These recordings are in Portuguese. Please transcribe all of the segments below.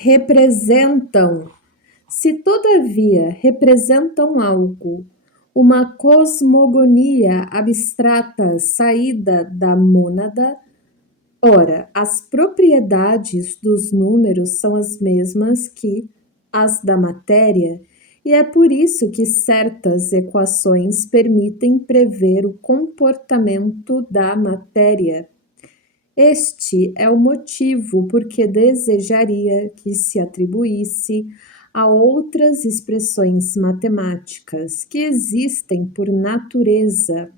representam. Se, todavia, representam algo, uma cosmogonia abstrata saída da mônada, ora, as propriedades dos números são as mesmas que as da matéria, e é por isso que certas equações permitem prever o comportamento da matéria. Este é o motivo por que desejaria que se atribuísse a outras expressões matemáticas que existem por natureza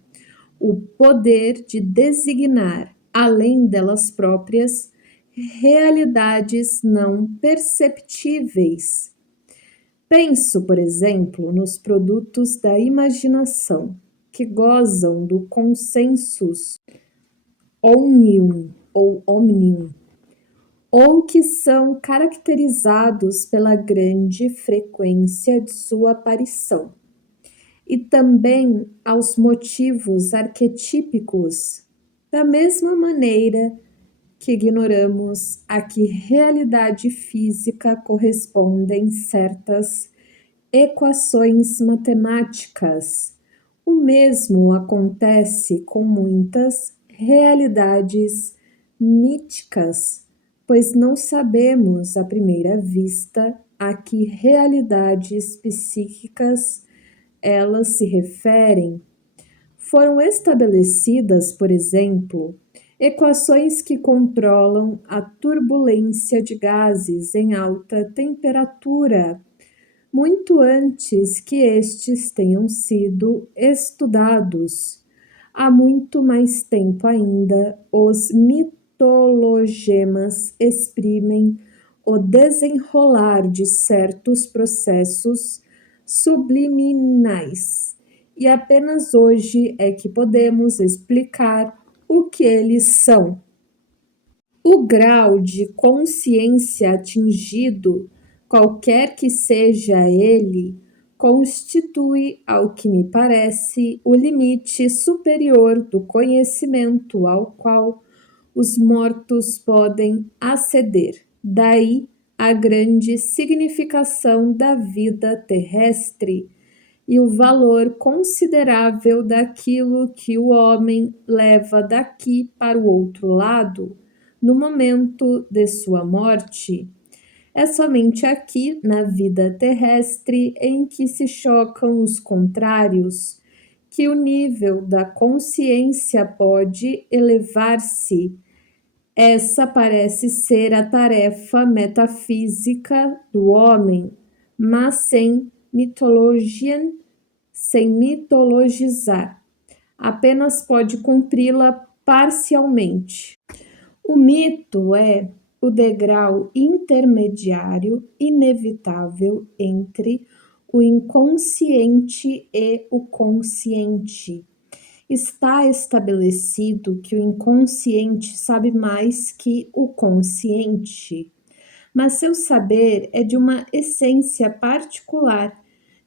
o poder de designar, além delas próprias, realidades não perceptíveis. Penso, por exemplo, nos produtos da imaginação, que gozam do consensus omnium, ou que são caracterizados pela grande frequência de sua aparição, e também aos motivos arquetípicos, da mesma maneira que ignoramos a que realidade física correspondem certas equações matemáticas. O mesmo acontece com muitas realidades míticas, pois não sabemos à primeira vista a que realidades psíquicas elas se referem. Foram estabelecidas, por exemplo, equações que controlam a turbulência de gases em alta temperatura, muito antes que estes tenham sido estudados. Há muito mais tempo ainda, os mitologemas exprimem o desenrolar de certos processos subliminais, e apenas hoje é que podemos explicar o que eles são. O grau de consciência atingido, qualquer que seja ele, constitui, ao que me parece, o limite superior do conhecimento ao qual os mortos podem aceder. Daí a grande significação da vida terrestre e o valor considerável daquilo que o homem leva daqui para o outro lado no momento de sua morte. É somente aqui, na vida terrestre, em que se chocam os contrários, que o nível da consciência pode elevar-se. Essa parece ser a tarefa metafísica do homem, mas sem mitologizar. Apenas pode cumpri-la parcialmente. O mito é o degrau intermediário inevitável entre o inconsciente e o consciente. Está estabelecido que o inconsciente sabe mais que o consciente, mas seu saber é de uma essência particular,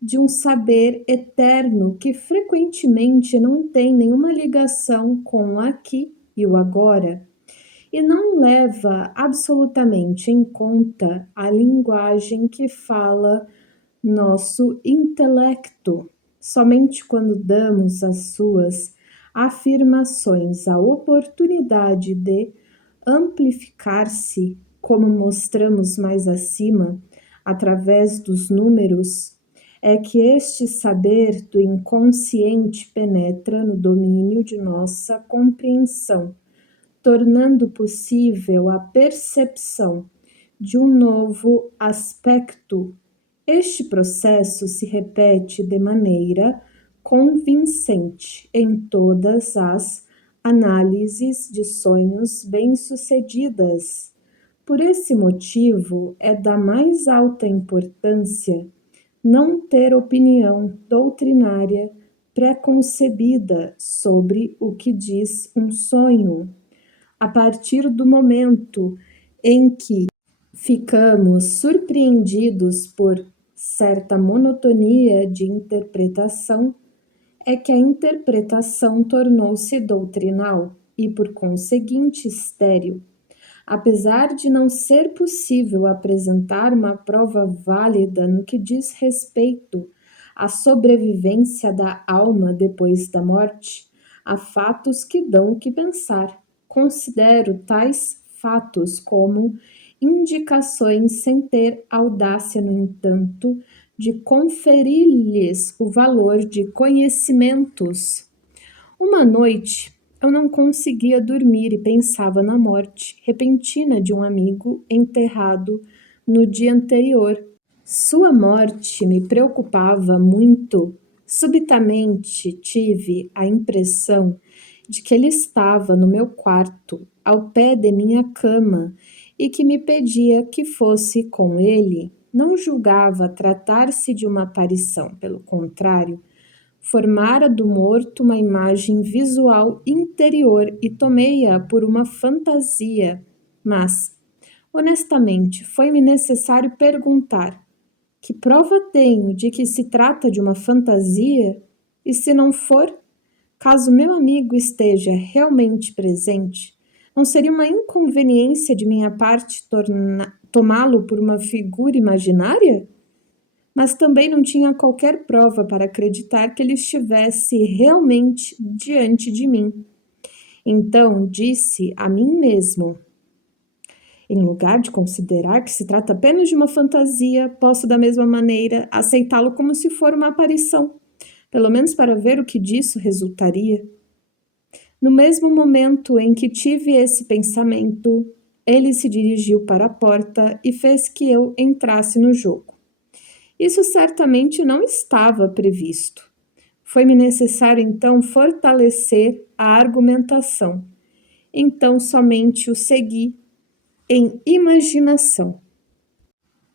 de um saber eterno que frequentemente não tem nenhuma ligação com o aqui e o agora, e não leva absolutamente em conta a linguagem que fala nosso intelecto. Somente quando damos às suas afirmações a oportunidade de amplificar-se, como mostramos mais acima, através dos números, é que este saber do inconsciente penetra no domínio de nossa compreensão, tornando possível a percepção de um novo aspecto. Este processo se repete de maneira convincente em todas as análises de sonhos bem-sucedidas. Por esse motivo, é da mais alta importância não ter opinião doutrinária preconcebida sobre o que diz um sonho. A partir do momento em que ficamos surpreendidos por certa monotonia de interpretação, é que a interpretação tornou-se doutrinal e, por conseguinte, estéril. Apesar de não ser possível apresentar uma prova válida no que diz respeito à sobrevivência da alma depois da morte, há fatos que dão o que pensar. Considero tais fatos como indicações sem ter audácia, no entanto, de conferir-lhes o valor de conhecimentos. Uma noite, eu não conseguia dormir e pensava na morte repentina de um amigo enterrado no dia anterior. Sua morte me preocupava muito. Subitamente tive a impressão de que ele estava no meu quarto, ao pé de minha cama, e que me pedia que fosse com ele. Não julgava tratar-se de uma aparição, pelo contrário, formara do morto uma imagem visual interior e tomei-a por uma fantasia. Mas, honestamente, foi-me necessário perguntar: que prova tenho de que se trata de uma fantasia? E se não for, caso meu amigo esteja realmente presente, não seria uma inconveniência de minha parte tomá-lo por uma figura imaginária? Mas também não tinha qualquer prova para acreditar que ele estivesse realmente diante de mim. Então disse a mim mesmo: em lugar de considerar que se trata apenas de uma fantasia, posso da mesma maneira aceitá-lo como se for uma aparição, pelo menos para ver o que disso resultaria. No mesmo momento em que tive esse pensamento, ele se dirigiu para a porta e fez que eu entrasse no jogo. Isso certamente não estava previsto. Foi-me necessário então fortalecer a argumentação. Então somente o segui em imaginação.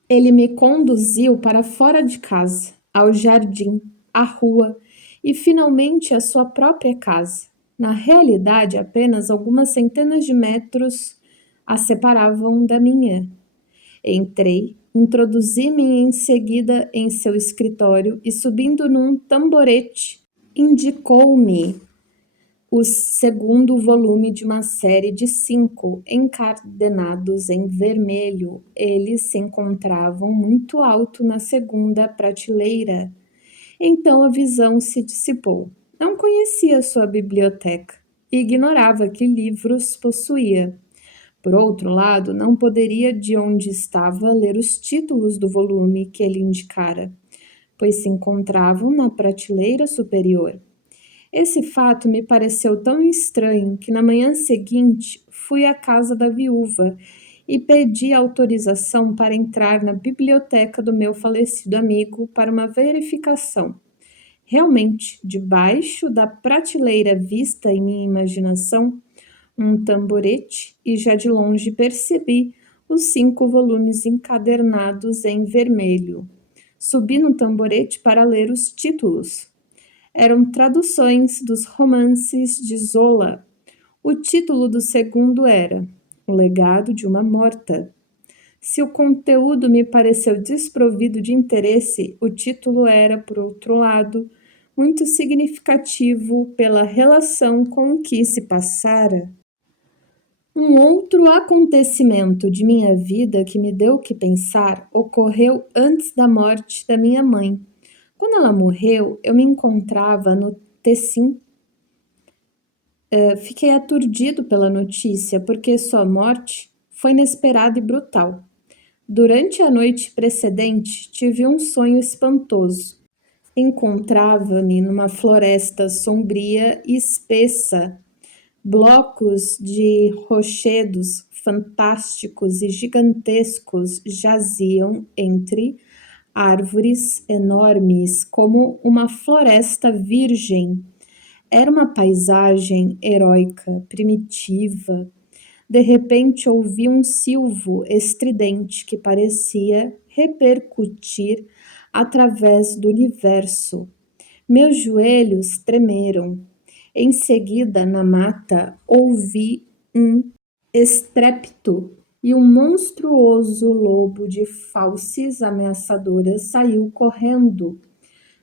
Ele me conduziu para fora de casa, ao jardim, à rua e finalmente à sua própria casa. Na realidade, apenas algumas centenas de metros a separavam da minha. Entrei, introduzi-me em seguida em seu escritório e, subindo num tamborete, indicou-me o segundo volume de uma série de 5, encadernados em vermelho. Eles se encontravam muito alto na segunda prateleira. Então a visão se dissipou. Não conhecia sua biblioteca e ignorava que livros possuía. Por outro lado, não poderia, de onde estava, ler os títulos do volume que ele indicara, pois se encontravam na prateleira superior. Esse fato me pareceu tão estranho que na manhã seguinte fui à casa da viúva e pedi autorização para entrar na biblioteca do meu falecido amigo para uma verificação. Realmente, debaixo da prateleira vista em minha imaginação, um tamborete e já de longe percebi os 5 volumes encadernados em vermelho. Subi no tamborete para ler os títulos. Eram traduções dos romances de Zola. O título do segundo era O Legado de uma Morta. Se o conteúdo me pareceu desprovido de interesse, o título era, por outro lado, muito significativo pela relação com o que se passara. Um outro acontecimento de minha vida que me deu o que pensar ocorreu antes da morte da minha mãe. Quando ela morreu, eu me encontrava no Tessin. Fiquei aturdido pela notícia, porque sua morte foi inesperada e brutal. Durante a noite precedente, tive um sonho espantoso. Encontrava-me numa floresta sombria e espessa. Blocos de rochedos fantásticos e gigantescos jaziam entre árvores enormes, como uma floresta virgem. Era uma paisagem heróica, primitiva. De repente ouvi um silvo estridente que parecia repercutir através do universo. Meus joelhos tremeram. Em seguida, na mata, ouvi um estrépito e um monstruoso lobo de fauces ameaçadoras saiu correndo.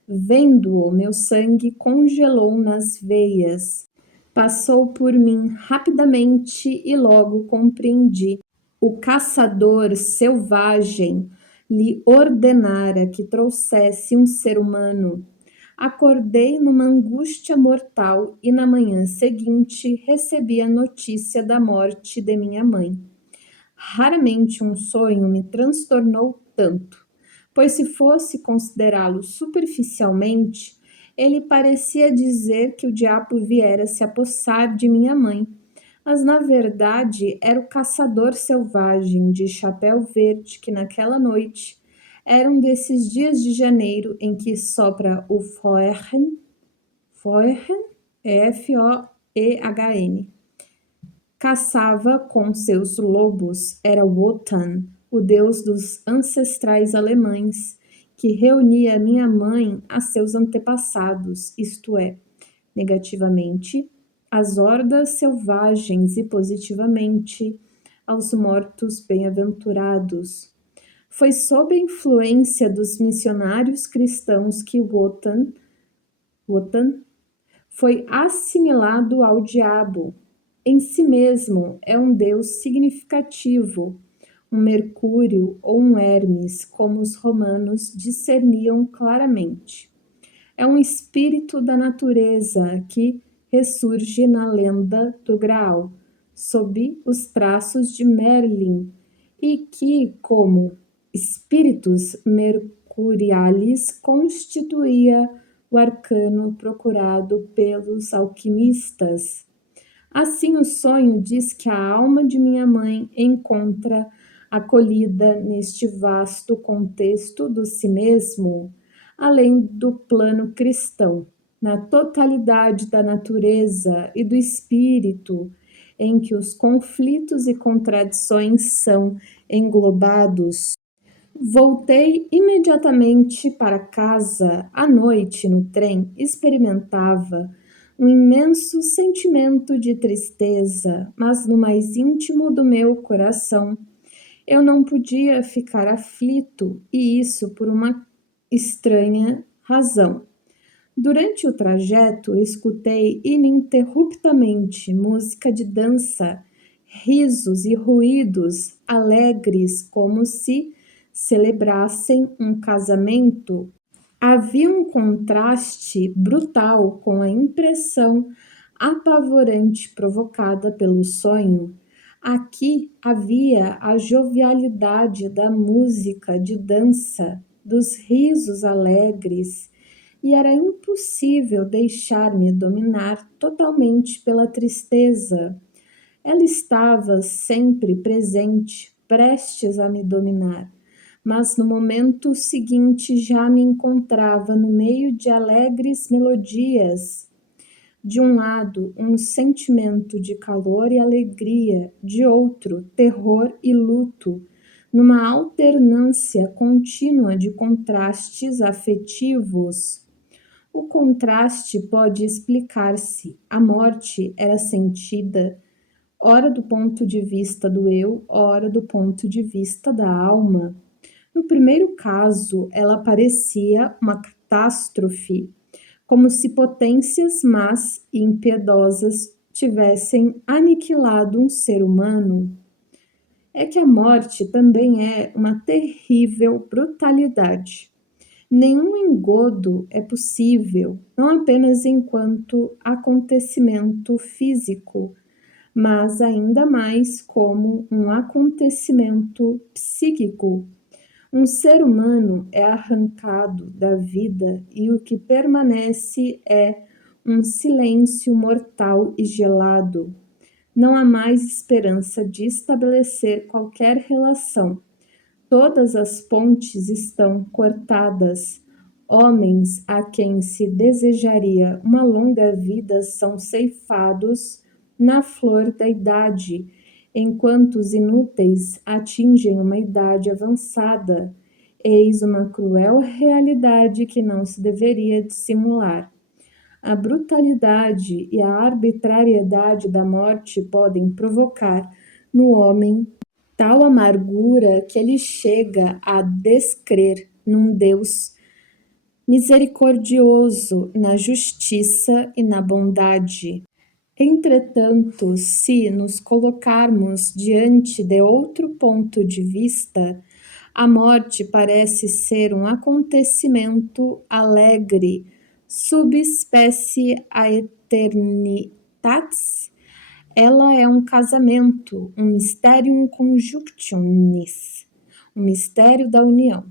Vendo-o, meu sangue congelou nas veias. Passou por mim rapidamente e logo compreendi. O caçador selvagem lhe ordenara que trouxesse um ser humano. Acordei numa angústia mortal e na manhã seguinte recebi a notícia da morte de minha mãe. Raramente um sonho me transtornou tanto, pois se fosse considerá-lo superficialmente, ele parecia dizer que o diabo viera se apossar de minha mãe, mas na verdade era o caçador selvagem de chapéu verde que naquela noite era um desses dias de janeiro em que sopra o Foehen, F-O-E-H-N. Caçava com seus lobos era Wotan, o deus dos ancestrais alemães, que reunia minha mãe a seus antepassados, isto é, negativamente, às hordas selvagens e positivamente, aos mortos bem-aventurados. Foi sob a influência dos missionários cristãos que Wotan foi assimilado ao diabo. Em si mesmo é um deus significativo, um Mercúrio ou um Hermes, como os romanos discerniam claramente. É um espírito da natureza que ressurge na lenda do Graal, sob os traços de Merlin, e que, como espíritos mercurialis, constituía o arcano procurado pelos alquimistas. Assim, o sonho diz que a alma de minha mãe encontra acolhida neste vasto contexto do si mesmo, além do plano cristão, na totalidade da natureza e do espírito, em que os conflitos e contradições são englobados. Voltei imediatamente para casa. À noite, no trem, experimentava um imenso sentimento de tristeza, mas no mais íntimo do meu coração eu não podia ficar aflito, e isso por uma estranha razão. Durante o trajeto, escutei ininterruptamente música de dança, risos e ruídos alegres, como se celebrassem um casamento. Havia um contraste brutal com a impressão apavorante provocada pelo sonho. Aqui havia a jovialidade da música de dança, dos risos alegres, e era impossível deixar-me dominar totalmente pela tristeza. Ela estava sempre presente, prestes a me dominar, mas no momento seguinte já me encontrava no meio de alegres melodias. De um lado, um sentimento de calor e alegria, de outro, terror e luto, numa alternância contínua de contrastes afetivos. O contraste pode explicar-se. A morte era sentida ora do ponto de vista do eu, ora do ponto de vista da alma. No primeiro caso, ela parecia uma catástrofe, como se potências más e impiedosas tivessem aniquilado um ser humano. É que a morte também é uma terrível brutalidade. Nenhum engodo é possível, não apenas enquanto acontecimento físico, mas ainda mais como um acontecimento psíquico. Um ser humano é arrancado da vida e o que permanece é um silêncio mortal e gelado. Não há mais esperança de estabelecer qualquer relação. Todas as pontes estão cortadas. Homens a quem se desejaria uma longa vida são ceifados na flor da idade, enquanto os inúteis atingem uma idade avançada. Eis uma cruel realidade que não se deveria dissimular. A brutalidade e a arbitrariedade da morte podem provocar no homem tal amargura que ele chega a descrer num Deus misericordioso, na justiça e na bondade. Entretanto, se nos colocarmos diante de outro ponto de vista, a morte parece ser um acontecimento alegre, subspecie aeternitatis. Ela é um casamento, um mysterium conjunctionis, um mistério da união.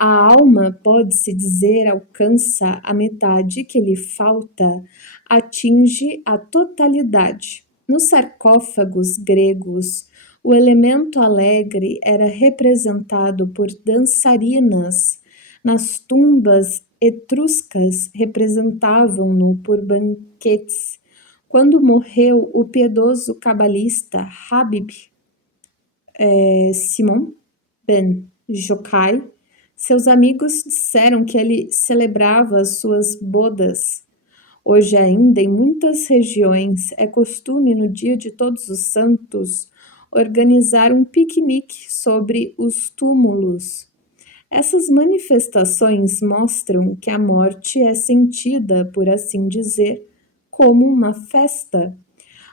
A alma, pode-se dizer, alcança a metade que lhe falta, atinge a totalidade. Nos sarcófagos gregos, o elemento alegre era representado por dançarinas. Nas tumbas etruscas, representavam-no por banquetes. Quando morreu o piedoso cabalista Habib Simon ben Jokai, seus amigos disseram que ele celebrava as suas bodas. Hoje ainda, em muitas regiões, é costume no dia de Todos os Santos organizar um piquenique sobre os túmulos. Essas manifestações mostram que a morte é sentida, por assim dizer, como uma festa.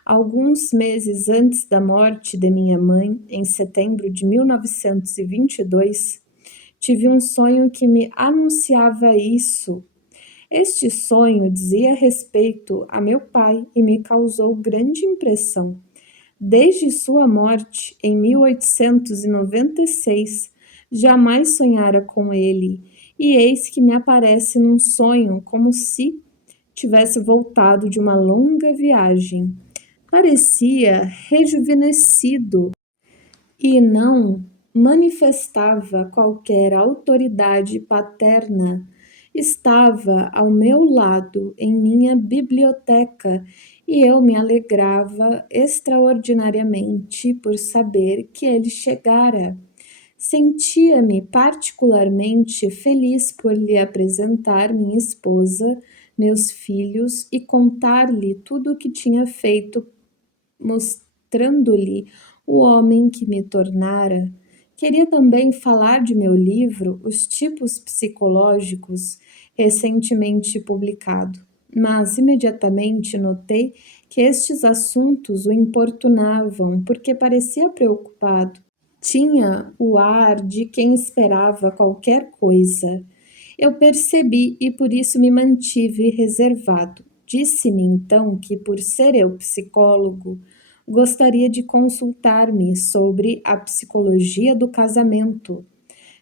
Alguns meses antes da morte de minha mãe, em setembro de 1922, tive um sonho que me anunciava isso. Este sonho dizia respeito a meu pai e me causou grande impressão. Desde sua morte, em 1896, jamais sonhara com ele, e eis que me aparece num sonho como se tivesse voltado de uma longa viagem. Parecia rejuvenescido e não manifestava qualquer autoridade paterna. Estava ao meu lado em minha biblioteca e eu me alegrava extraordinariamente por saber que ele chegara. Sentia-me particularmente feliz por lhe apresentar minha esposa, meus filhos e contar-lhe tudo o que tinha feito, mostrando-lhe o homem que me tornara. Queria também falar de meu livro, Os Tipos Psicológicos, recentemente publicado, mas imediatamente notei que estes assuntos o importunavam, porque parecia preocupado. Tinha o ar de quem esperava qualquer coisa. Eu percebi e por isso me mantive reservado. Disse-me então que, por ser eu psicólogo, gostaria de consultar-me sobre a psicologia do casamento.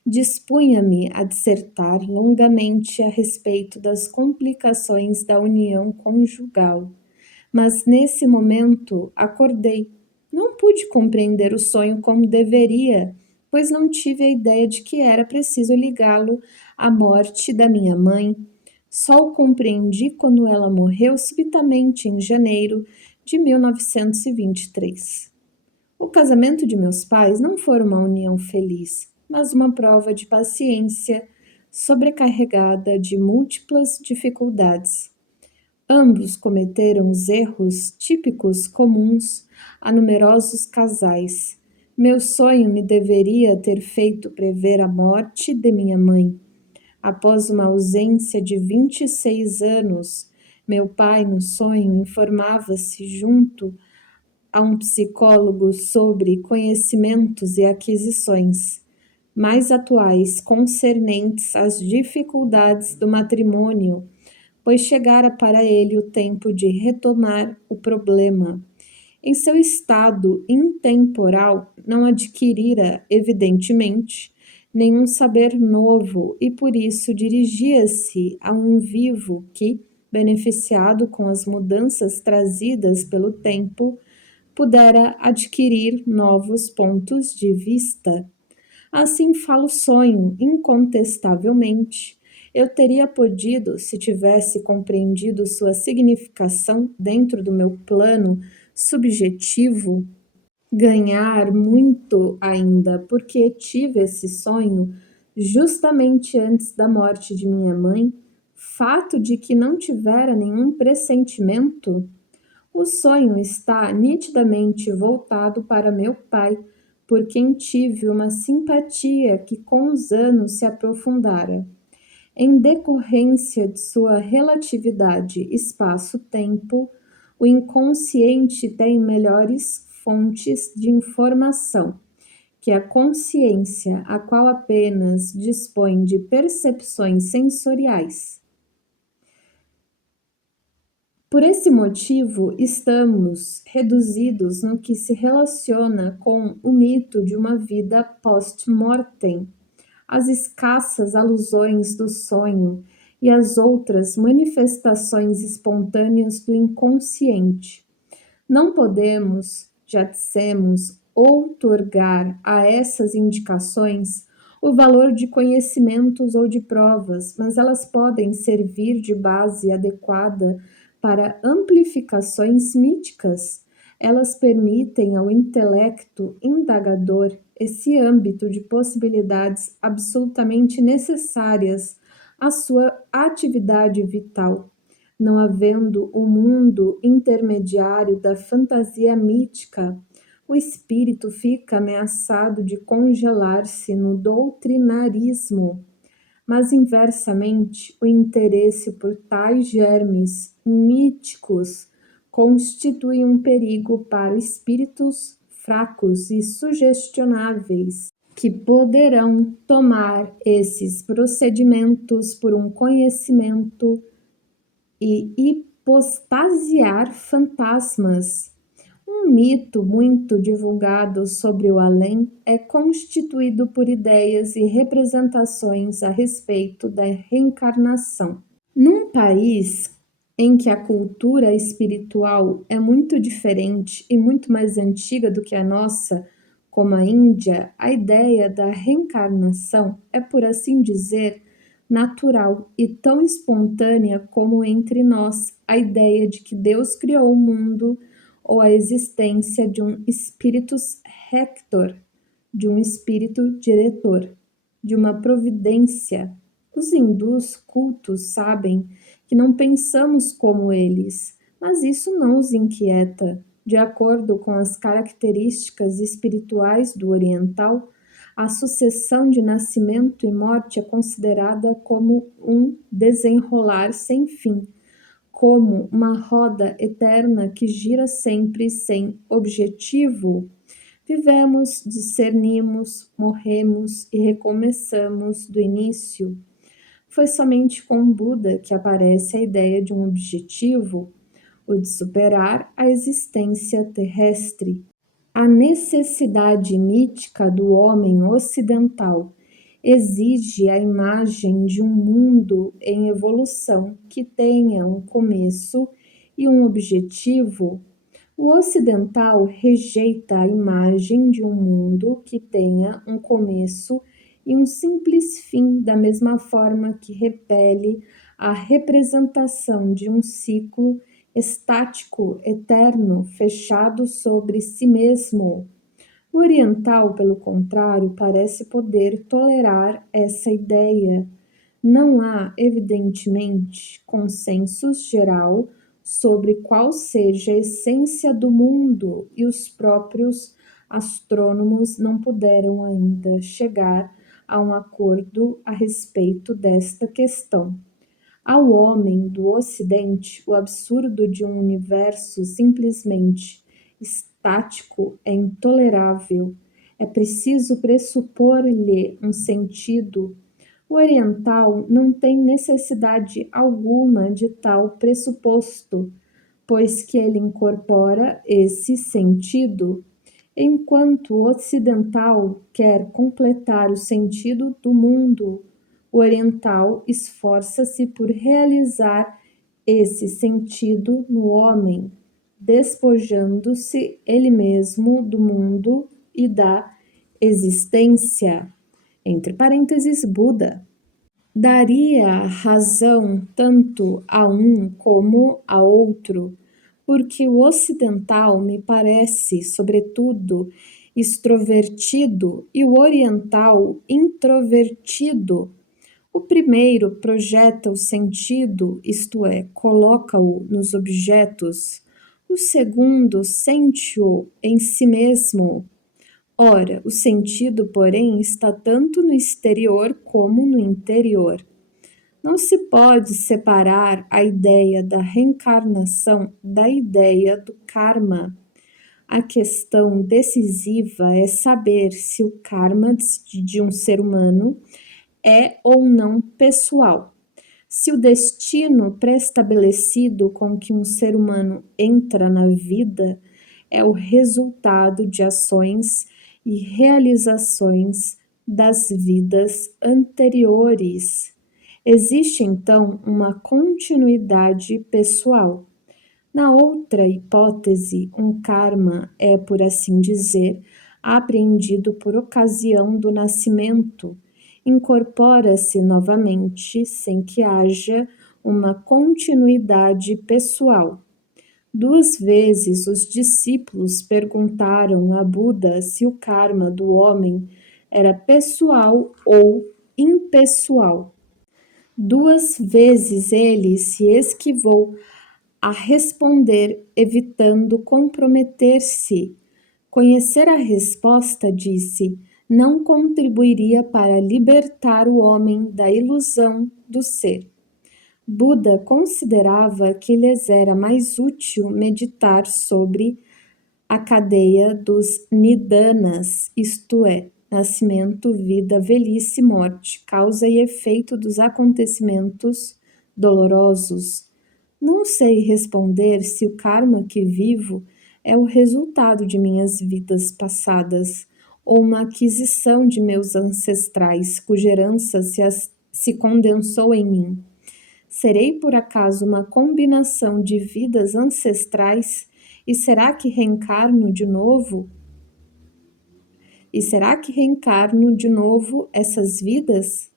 Dispunha-me a dissertar longamente a respeito das complicações da união conjugal. Mas nesse momento acordei. Não pude compreender o sonho como deveria, pois não tive a ideia de que era preciso ligá-lo à morte da minha mãe. Só o compreendi quando ela morreu subitamente em janeiro de 1923. O casamento de meus pais não foi uma união feliz, mas uma prova de paciência sobrecarregada de múltiplas dificuldades. Ambos cometeram os erros típicos comuns a numerosos casais. Meu sonho me deveria ter feito prever a morte de minha mãe. Após uma ausência de 26 anos, meu pai, no sonho, informava-se junto a um psicólogo sobre conhecimentos e aquisições mais atuais concernentes às dificuldades do matrimônio, pois chegara para ele o tempo de retomar o problema. Em seu estado intemporal, não adquirira, evidentemente, nenhum saber novo e por isso dirigia-se a um vivo que, beneficiado com as mudanças trazidas pelo tempo, pudera adquirir novos pontos de vista. Assim fala o sonho, incontestavelmente. Eu teria podido, se tivesse compreendido sua significação dentro do meu plano subjetivo, ganhar muito ainda, porque tive esse sonho justamente antes da morte de minha mãe, fato de que não tivera nenhum pressentimento. O sonho está nitidamente voltado para meu pai, por quem tive uma simpatia que com os anos se aprofundara. Em decorrência de sua relatividade espaço-tempo, O inconsciente tem melhores fontes de informação que a consciência, a qual apenas dispõe de percepções sensoriais. Por esse motivo, estamos reduzidos no que se relaciona com o mito de uma vida post-mortem, as escassas alusões do sonho e as outras manifestações espontâneas do inconsciente. Não podemos, já dissemos, outorgar a essas indicações o valor de conhecimentos ou de provas, mas elas podem servir de base adequada para amplificações míticas. Elas permitem ao intelecto indagador esse âmbito de possibilidades absolutamente necessárias à sua atividade vital. Não havendo o mundo intermediário da fantasia mítica, o espírito fica ameaçado de congelar-se no doutrinarismo, mas inversamente o interesse por tais germes míticos constitui um perigo para espíritos fracos e sugestionáveis, que poderão tomar esses procedimentos por um conhecimento e hipostasiar fantasmas. Um mito muito divulgado sobre o além é constituído por ideias e representações a respeito da reencarnação. Num país em que a cultura espiritual é muito diferente e muito mais antiga do que a nossa, como a Índia, a ideia da reencarnação é, por assim dizer, natural e tão espontânea como entre nós a ideia de que Deus criou o mundo ou a existência de um spiritus rector, de um espírito diretor, de uma providência. Os hindus cultos sabem que não pensamos como eles, mas isso não os inquieta. De acordo com as características espirituais do oriental, a sucessão de nascimento e morte é considerada como um desenrolar sem fim, como uma roda eterna que gira sempre sem objetivo. Vivemos, discernimos, morremos e recomeçamos do início. Foi somente com Buda que aparece a ideia de um objetivo, o de superar a existência terrestre. A necessidade mítica do homem ocidental exige a imagem de um mundo em evolução que tenha um começo e um objetivo. O ocidental rejeita a imagem de um mundo que tenha um começo e um simples fim, da mesma forma que repele a representação de um ciclo estático, eterno, fechado sobre si mesmo. O oriental, pelo contrário, parece poder tolerar essa ideia. Não há, evidentemente, consensus geral sobre qual seja a essência do mundo, e os próprios astrônomos não puderam ainda chegar a um acordo a respeito desta questão. Ao homem do Ocidente, o absurdo de um universo simplesmente estático é intolerável. É preciso pressupor-lhe um sentido. O oriental não tem necessidade alguma de tal pressuposto, pois que ele incorpora esse sentido, enquanto o ocidental quer completar o sentido do mundo. O oriental esforça-se por realizar esse sentido no homem, despojando-se ele mesmo do mundo e da existência. Entre parênteses, Buda. Daria razão tanto a um como a outro, porque o ocidental me parece, sobretudo, extrovertido e o oriental introvertido. O primeiro projeta o sentido, isto é, coloca-o nos objetos. O segundo sente-o em si mesmo. Ora, o sentido, porém, está tanto no exterior como no interior. Não se pode separar a ideia da reencarnação da ideia do karma. A questão decisiva é saber se o karma de um ser humano é ou não pessoal. Se o destino pré-estabelecido com que um ser humano entra na vida é o resultado de ações e realizações das vidas anteriores. Existe então uma continuidade pessoal. Na outra hipótese, um karma é, por assim dizer, apreendido por ocasião do nascimento, incorpora-se novamente sem que haja uma continuidade pessoal. 2 vezes os discípulos perguntaram a Buda se o karma do homem era pessoal ou impessoal. 2 vezes ele se esquivou a responder, evitando comprometer-se. Conhecer a resposta, disse, não contribuiria para libertar o homem da ilusão do ser. Buda considerava que lhes era mais útil meditar sobre a cadeia dos nidanas, isto é, nascimento, vida, velhice, morte, causa e efeito dos acontecimentos dolorosos. Não sei responder se o karma que vivo é o resultado de minhas vidas passadas ou uma aquisição de meus ancestrais, cuja herança se condensou em mim. Serei por acaso uma combinação de vidas ancestrais e será que reencarno de novo? E será que reencarno de novo essas vidas?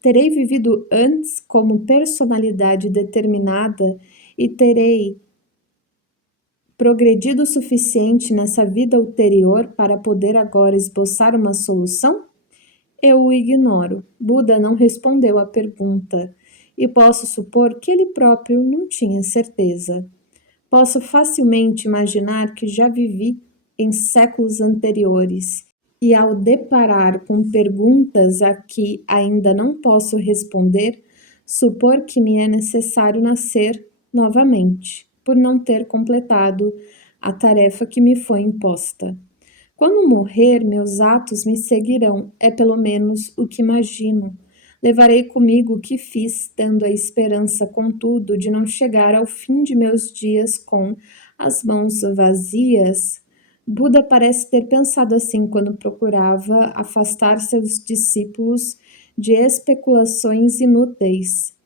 Terei vivido antes como personalidade determinada e terei progredido o suficiente nessa vida ulterior para poder agora esboçar uma solução? Eu o ignoro. Buda não respondeu à pergunta e posso supor que ele próprio não tinha certeza. Posso facilmente imaginar que já vivi em séculos anteriores e, ao deparar com perguntas a que ainda não posso responder, supor que me é necessário nascer novamente, por não ter completado a tarefa que me foi imposta. Quando morrer, meus atos me seguirão, é pelo menos o que imagino. Levarei comigo o que fiz, tendo a esperança, contudo, de não chegar ao fim de meus dias com as mãos vazias. Buda parece ter pensado assim quando procurava afastar seus discípulos de especulações inúteis.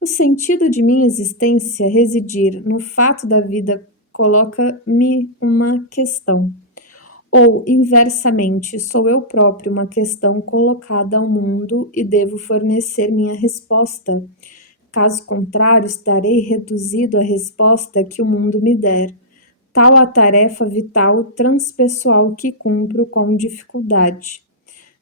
O sentido de minha existência residir no fato da vida coloca-me uma questão. Ou, inversamente, sou eu próprio uma questão colocada ao mundo e devo fornecer minha resposta. Caso contrário, estarei reduzido à resposta que o mundo me der. Tal a tarefa vital transpessoal que cumpro com dificuldade.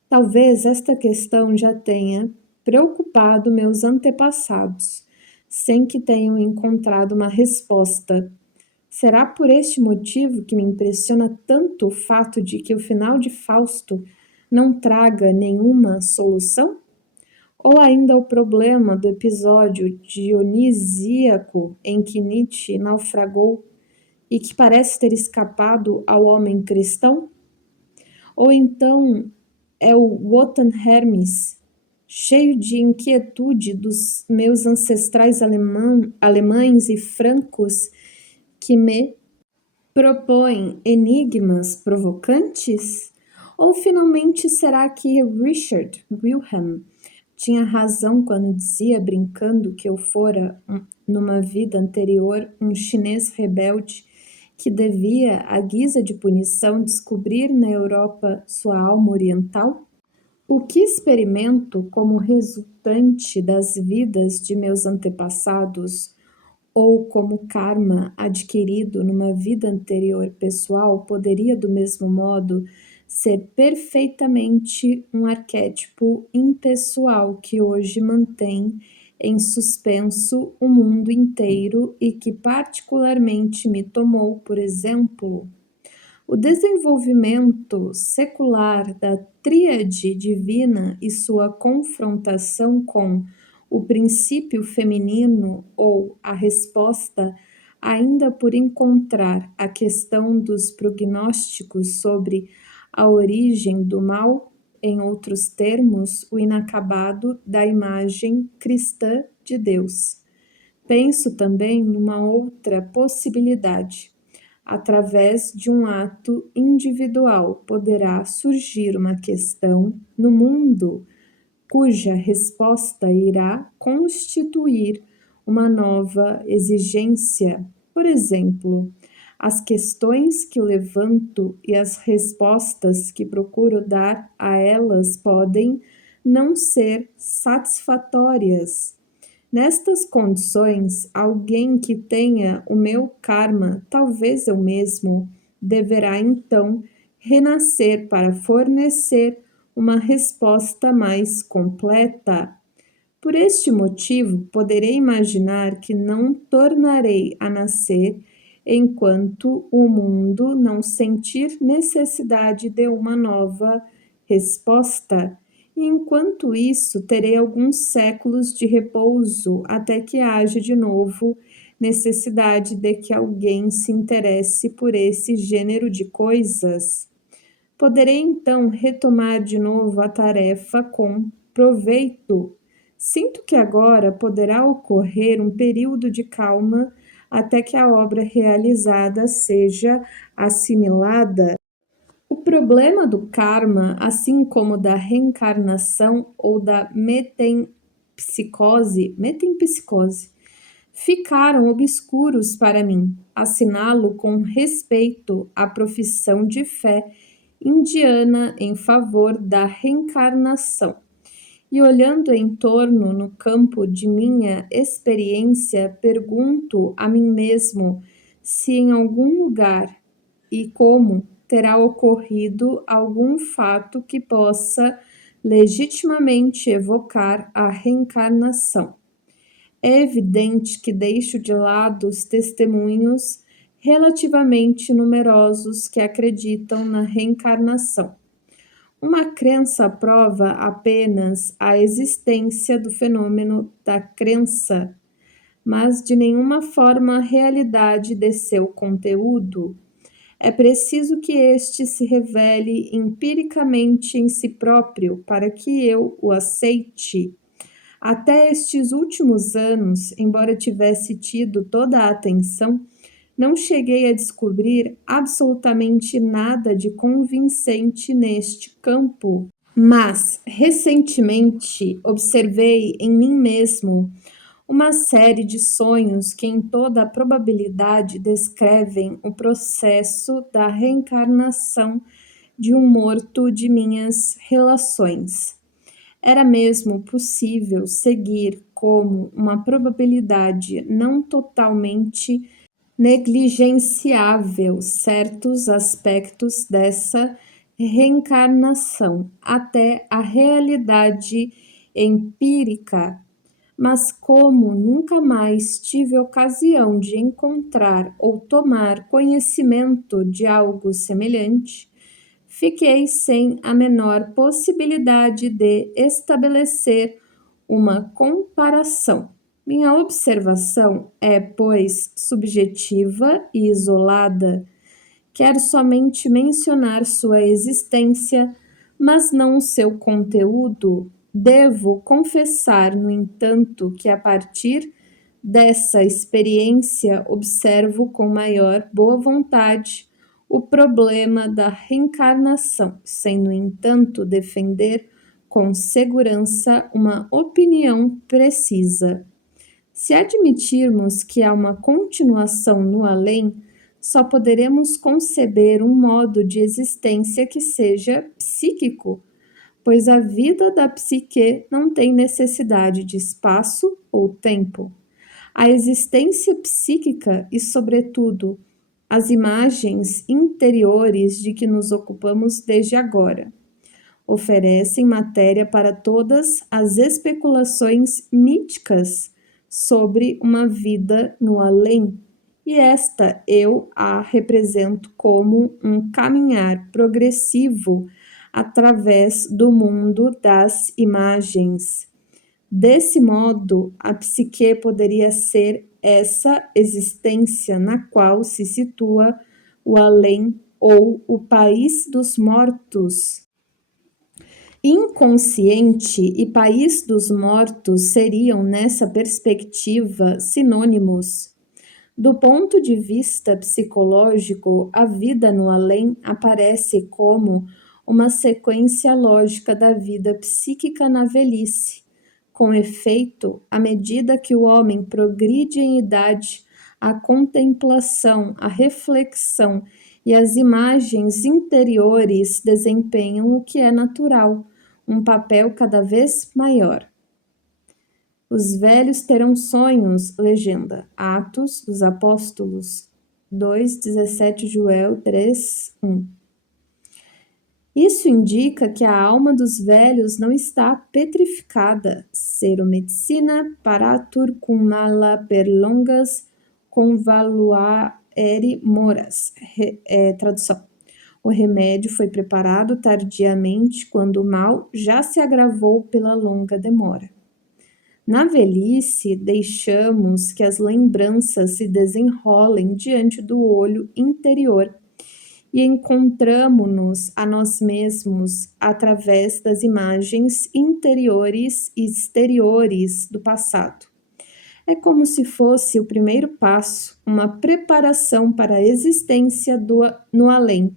Talvez esta questão já tenha preocupado meus antepassados, sem que tenham encontrado uma resposta. Será por este motivo que me impressiona tanto o fato de que o final de Fausto não traga nenhuma solução? Ou ainda o problema do episódio dionisíaco em que Nietzsche naufragou e que parece ter escapado ao homem cristão? Ou então é o Wotan Hermes, cheio de inquietude dos meus ancestrais alemães e francos, que me propõe enigmas provocantes? Ou finalmente será que Richard Wilhelm tinha razão quando dizia, brincando, que eu fora, numa vida anterior, um chinês rebelde que devia, à guisa de punição, descobrir na Europa sua alma oriental? O que experimento como resultante das vidas de meus antepassados ou como karma adquirido numa vida anterior pessoal poderia, do mesmo modo, ser perfeitamente um arquétipo impessoal que hoje mantém em suspenso o mundo inteiro e que particularmente me tomou, por exemplo. O desenvolvimento secular da tríade divina e sua confrontação com o princípio feminino ou a resposta ainda por encontrar a questão dos prognósticos sobre a origem do mal, em outros termos, o inacabado da imagem cristã de Deus. Penso também numa outra possibilidade. Através de um ato individual poderá surgir uma questão no mundo cuja resposta irá constituir uma nova exigência. Por exemplo, as questões que levanto e as respostas que procuro dar a elas podem não ser satisfatórias. Nestas condições, alguém que tenha o meu karma, talvez eu mesmo, deverá então renascer para fornecer uma resposta mais completa. Por este motivo, poderei imaginar que não tornarei a nascer enquanto o mundo não sentir necessidade de uma nova resposta. E enquanto isso, terei alguns séculos de repouso até que haja de novo necessidade de que alguém se interesse por esse gênero de coisas. Poderei então retomar de novo a tarefa com proveito. Sinto que agora poderá ocorrer um período de calma até que a obra realizada seja assimilada. O problema do karma, assim como da reencarnação ou da metempsicose, ficaram obscuros para mim. Assinalo com respeito à profissão de fé indiana em favor da reencarnação. E olhando em torno no campo de minha experiência, pergunto a mim mesmo se em algum lugar e como terá ocorrido algum fato que possa legitimamente evocar a reencarnação. É evidente que deixo de lado os testemunhos relativamente numerosos que acreditam na reencarnação. Uma crença prova apenas a existência do fenômeno da crença, mas de nenhuma forma a realidade de seu conteúdo. É preciso que este se revele empiricamente em si próprio para que eu o aceite. Até estes últimos anos, embora tivesse tido toda a atenção, não cheguei a descobrir absolutamente nada de convincente neste campo. Mas, recentemente, observei em mim mesmo uma série de sonhos que, em toda a probabilidade, descrevem o processo da reencarnação de um morto de minhas relações. Era mesmo possível seguir como uma probabilidade não totalmente negligenciável certos aspectos dessa reencarnação até a realidade empírica, mas como nunca mais tive ocasião de encontrar ou tomar conhecimento de algo semelhante, fiquei sem a menor possibilidade de estabelecer uma comparação. Minha observação é, pois, subjetiva e isolada. Quero somente mencionar sua existência, mas não o seu conteúdo. Devo confessar, no entanto, que a partir dessa experiência observo com maior boa vontade o problema da reencarnação, sem, no entanto, defender com segurança uma opinião precisa. Se admitirmos que há uma continuação no além, só poderemos conceber um modo de existência que seja psíquico, pois a vida da psique não tem necessidade de espaço ou tempo. A existência psíquica e, sobretudo, as imagens interiores de que nos ocupamos desde agora oferecem matéria para todas as especulações míticas sobre uma vida no além, e esta eu a represento como um caminhar progressivo através do mundo das imagens. Desse modo, a psique poderia ser essa existência na qual se situa o além ou o país dos mortos. Inconsciente e país dos mortos seriam, nessa perspectiva, sinônimos. Do ponto de vista psicológico, a vida no além aparece como uma sequência lógica da vida psíquica na velhice. Com efeito, à medida que o homem progride em idade, a contemplação, a reflexão e as imagens interiores desempenham o que é natural, um papel cada vez maior. Os velhos terão sonhos, legenda, Atos dos Apóstolos 2, 17, Joel 3, 1. Isso indica que a alma dos velhos não está petrificada. Seromedicina paratur cum mala per longas convaluare moras. Tradução. O remédio foi preparado tardiamente quando o mal já se agravou pela longa demora. Na velhice, deixamos que as lembranças se desenrolem diante do olho interior e encontramo-nos a nós mesmos através das imagens interiores e exteriores do passado. É como se fosse o primeiro passo, uma preparação para a existência no além.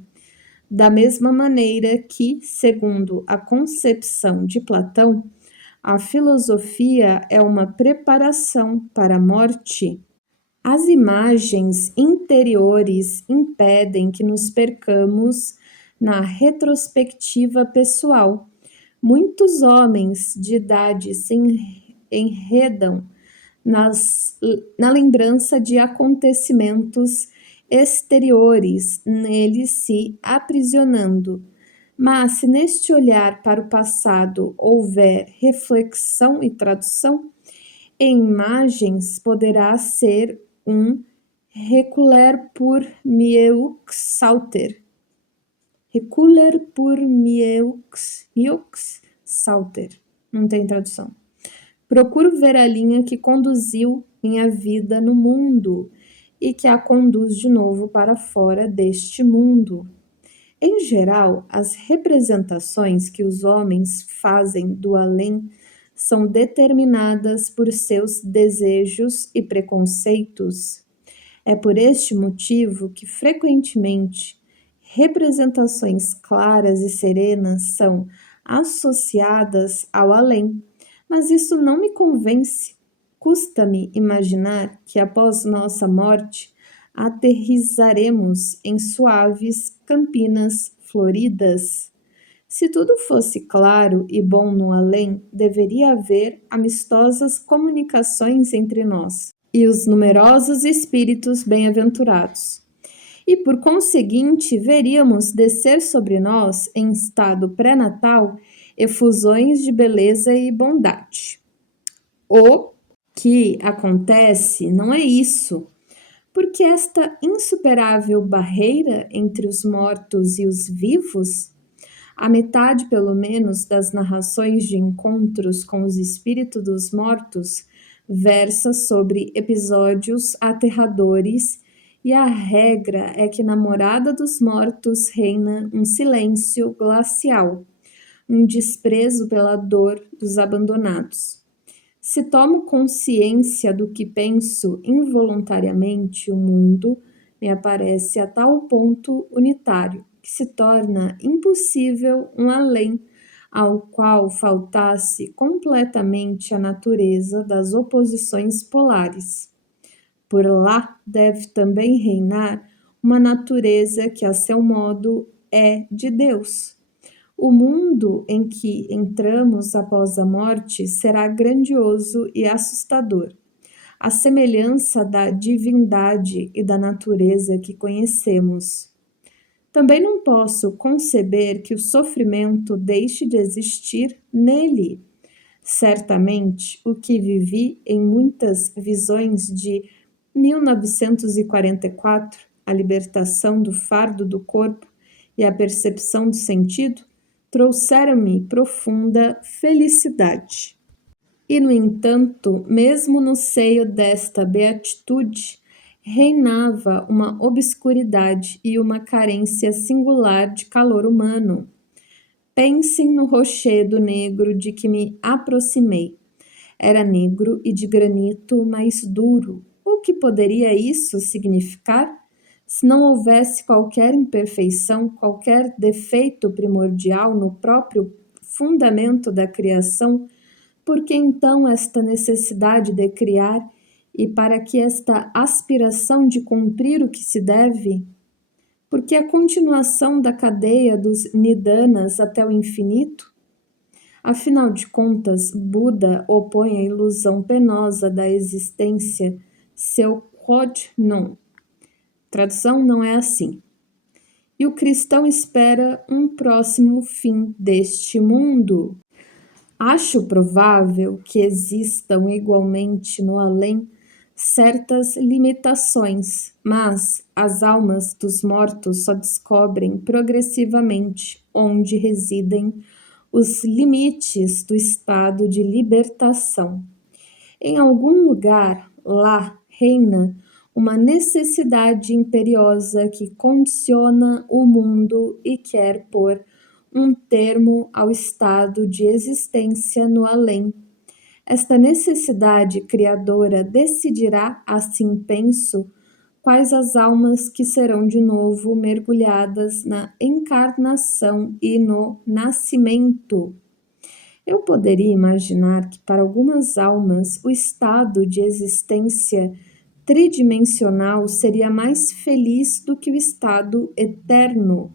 Da mesma maneira que, segundo a concepção de Platão, a filosofia é uma preparação para a morte. As imagens interiores impedem que nos percamos na retrospectiva pessoal. Muitos homens de idade se enredam na lembrança de acontecimentos exteriores, neles se aprisionando. Mas se neste olhar para o passado houver reflexão e tradução, em imagens poderá ser um reculer por mieux sauter. Reculer por mieux sauter. Não tem tradução. Procuro ver a linha que conduziu minha vida no mundo e que a conduz de novo para fora deste mundo. Em geral, as representações que os homens fazem do além são determinadas por seus desejos e preconceitos. É por este motivo que, frequentemente, representações claras e serenas são associadas ao além, mas isso não me convence. Custa-me imaginar que, após nossa morte, aterrissaremos em suaves campinas floridas. Se tudo fosse claro e bom no além, deveria haver amistosas comunicações entre nós e os numerosos espíritos bem-aventurados. E por conseguinte, veríamos descer sobre nós, em estado pré-natal, efusões de beleza e bondade. O que acontece não é isso, porque esta insuperável barreira entre os mortos e os vivos, a metade pelo menos das narrações de encontros com os espíritos dos mortos versa sobre episódios aterradores e a regra é que na morada dos mortos reina um silêncio glacial, um desprezo pela dor dos abandonados. Se tomo consciência do que penso involuntariamente, o mundo me aparece a tal ponto unitário que se torna impossível um além ao qual faltasse completamente a natureza das oposições polares. Por lá deve também reinar uma natureza que, a seu modo, é de Deus. O mundo em que entramos após a morte será grandioso e assustador, à semelhança da divindade e da natureza que conhecemos. Também não posso conceber que o sofrimento deixe de existir nele. Certamente, o que vivi em muitas visões de 1944, a libertação do fardo do corpo e a percepção do sentido, trouxeram-me profunda felicidade. E, no entanto, mesmo no seio desta beatitude, reinava uma obscuridade e uma carência singular de calor humano. Pensem no rochedo negro de que me aproximei. Era negro e de granito mais duro. O que poderia isso significar? Se não houvesse qualquer imperfeição, qualquer defeito primordial no próprio fundamento da criação, por que então esta necessidade de criar e para que esta aspiração de cumprir o que se deve? Porque a continuação da cadeia dos nidanas até o infinito? Afinal de contas, Buda opõe a ilusão penosa da existência, seu quod non. Tradução não é assim. E o cristão espera um próximo fim deste mundo. Acho provável que existam igualmente no além certas limitações, mas as almas dos mortos só descobrem progressivamente onde residem os limites do estado de libertação. Em algum lugar lá reina uma necessidade imperiosa que condiciona o mundo e quer pôr um termo ao estado de existência no além. Esta necessidade criadora decidirá, assim penso, quais as almas que serão de novo mergulhadas na encarnação e no nascimento. Eu poderia imaginar que para algumas almas o estado de existência tridimensional seria mais feliz do que o estado eterno.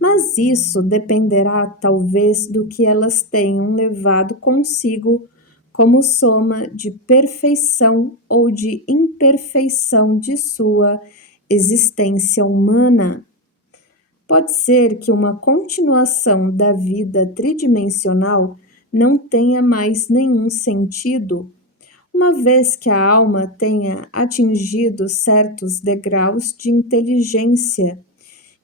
Mas isso dependerá talvez do que elas tenham levado consigo como soma de perfeição ou de imperfeição de sua existência humana. Pode ser que uma continuação da vida tridimensional não tenha mais nenhum sentido, uma vez que a alma tenha atingido certos degraus de inteligência,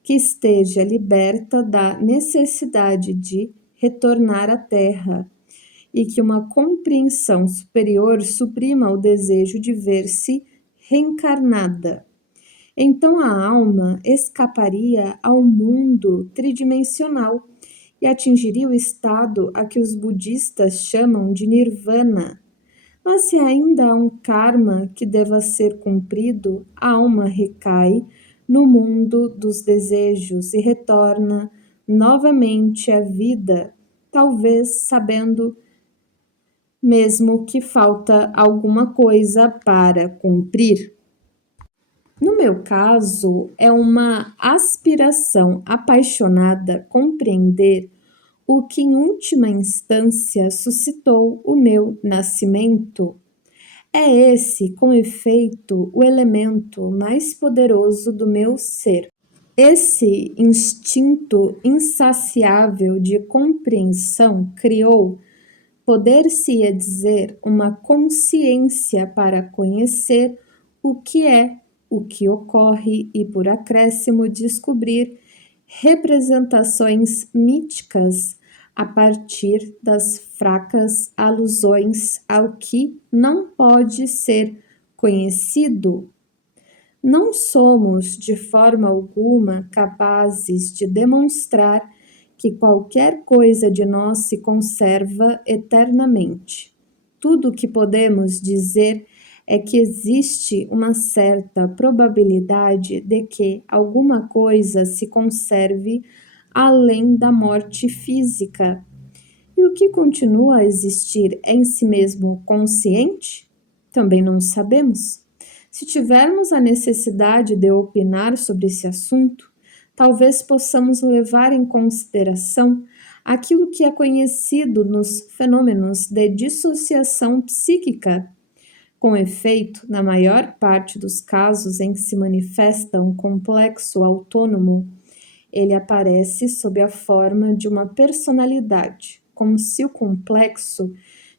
que esteja liberta da necessidade de retornar à Terra e que uma compreensão superior suprima o desejo de ver-se reencarnada. Então a alma escaparia ao mundo tridimensional e atingiria o estado a que os budistas chamam de nirvana. Mas se ainda há um karma que deva ser cumprido, a alma recai no mundo dos desejos e retorna novamente à vida, talvez sabendo mesmo que falta alguma coisa para cumprir. No meu caso, é uma aspiração apaixonada compreender o que em última instância suscitou o meu nascimento. É esse, com efeito, o elemento mais poderoso do meu ser. Esse instinto insaciável de compreensão criou, poder-se-ia dizer, uma consciência para conhecer o que é, o que ocorre e, por acréscimo, descobrir representações míticas a partir das fracas alusões ao que não pode ser conhecido. Não somos, de forma alguma, capazes de demonstrar que qualquer coisa de nós se conserva eternamente. Tudo o que podemos dizer é que existe uma certa probabilidade de que alguma coisa se conserve além da morte física. E o que continua a existir é em si mesmo consciente? Também não sabemos. Se tivermos a necessidade de opinar sobre esse assunto, talvez possamos levar em consideração aquilo que é conhecido nos fenômenos de dissociação psíquica. Com efeito, na maior parte dos casos em que se manifesta um complexo autônomo, ele aparece sob a forma de uma personalidade, como se o complexo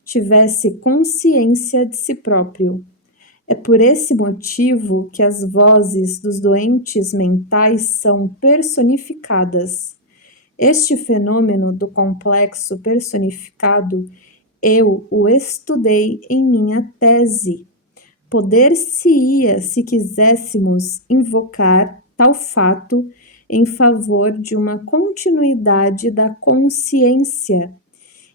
tivesse consciência de si próprio. É por esse motivo que as vozes dos doentes mentais são personificadas. Este fenômeno do complexo personificado Eu o estudei em minha tese. Poder-se-ia, se quiséssemos, invocar tal fato em favor de uma continuidade da consciência.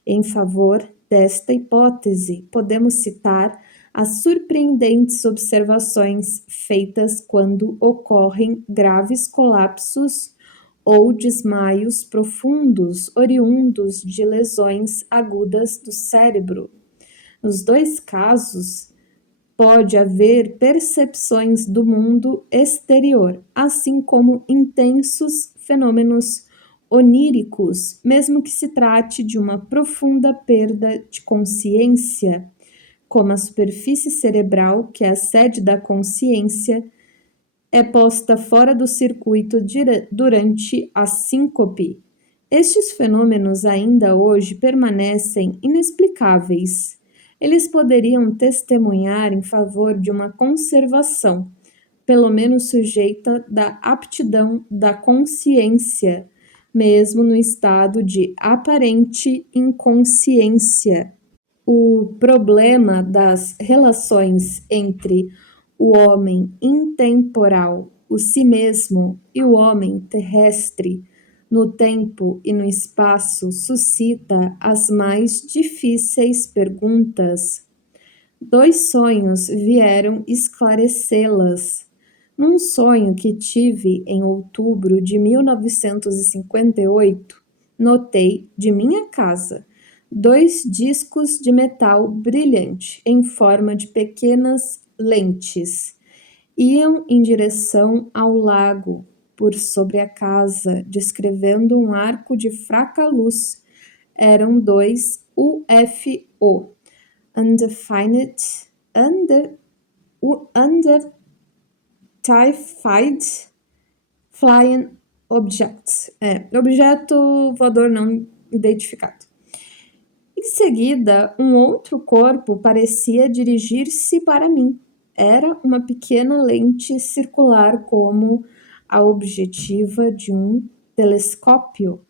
Em favor desta hipótese, podemos citar as surpreendentes observações feitas quando ocorrem graves colapsos ou desmaios profundos oriundos de lesões agudas do cérebro. Nos dois casos, pode haver percepções do mundo exterior, assim como intensos fenômenos oníricos, mesmo que se trate de uma profunda perda de consciência, como a superfície cerebral, que é a sede da consciência, é posta fora do circuito durante a síncope. Estes fenômenos ainda hoje permanecem inexplicáveis. Eles poderiam testemunhar em favor de uma conservação, pelo menos sujeita, da aptidão da consciência, mesmo no estado de aparente inconsciência. O problema das relações entre o homem intemporal, o si mesmo, e o homem terrestre, no tempo e no espaço, suscita as mais difíceis perguntas. Dois sonhos vieram esclarecê-las. Num sonho que tive em outubro de 1958, notei de minha casa 2 discos de metal brilhante em forma de pequenas lentes. Iam em direção ao lago, por sobre a casa, descrevendo um arco de fraca luz. Eram 2 UFO, Unidentified Flying Objects, objeto voador não identificado. Em seguida, um outro corpo parecia dirigir-se para mim. Era uma pequena lente circular como a objetiva de um telescópio.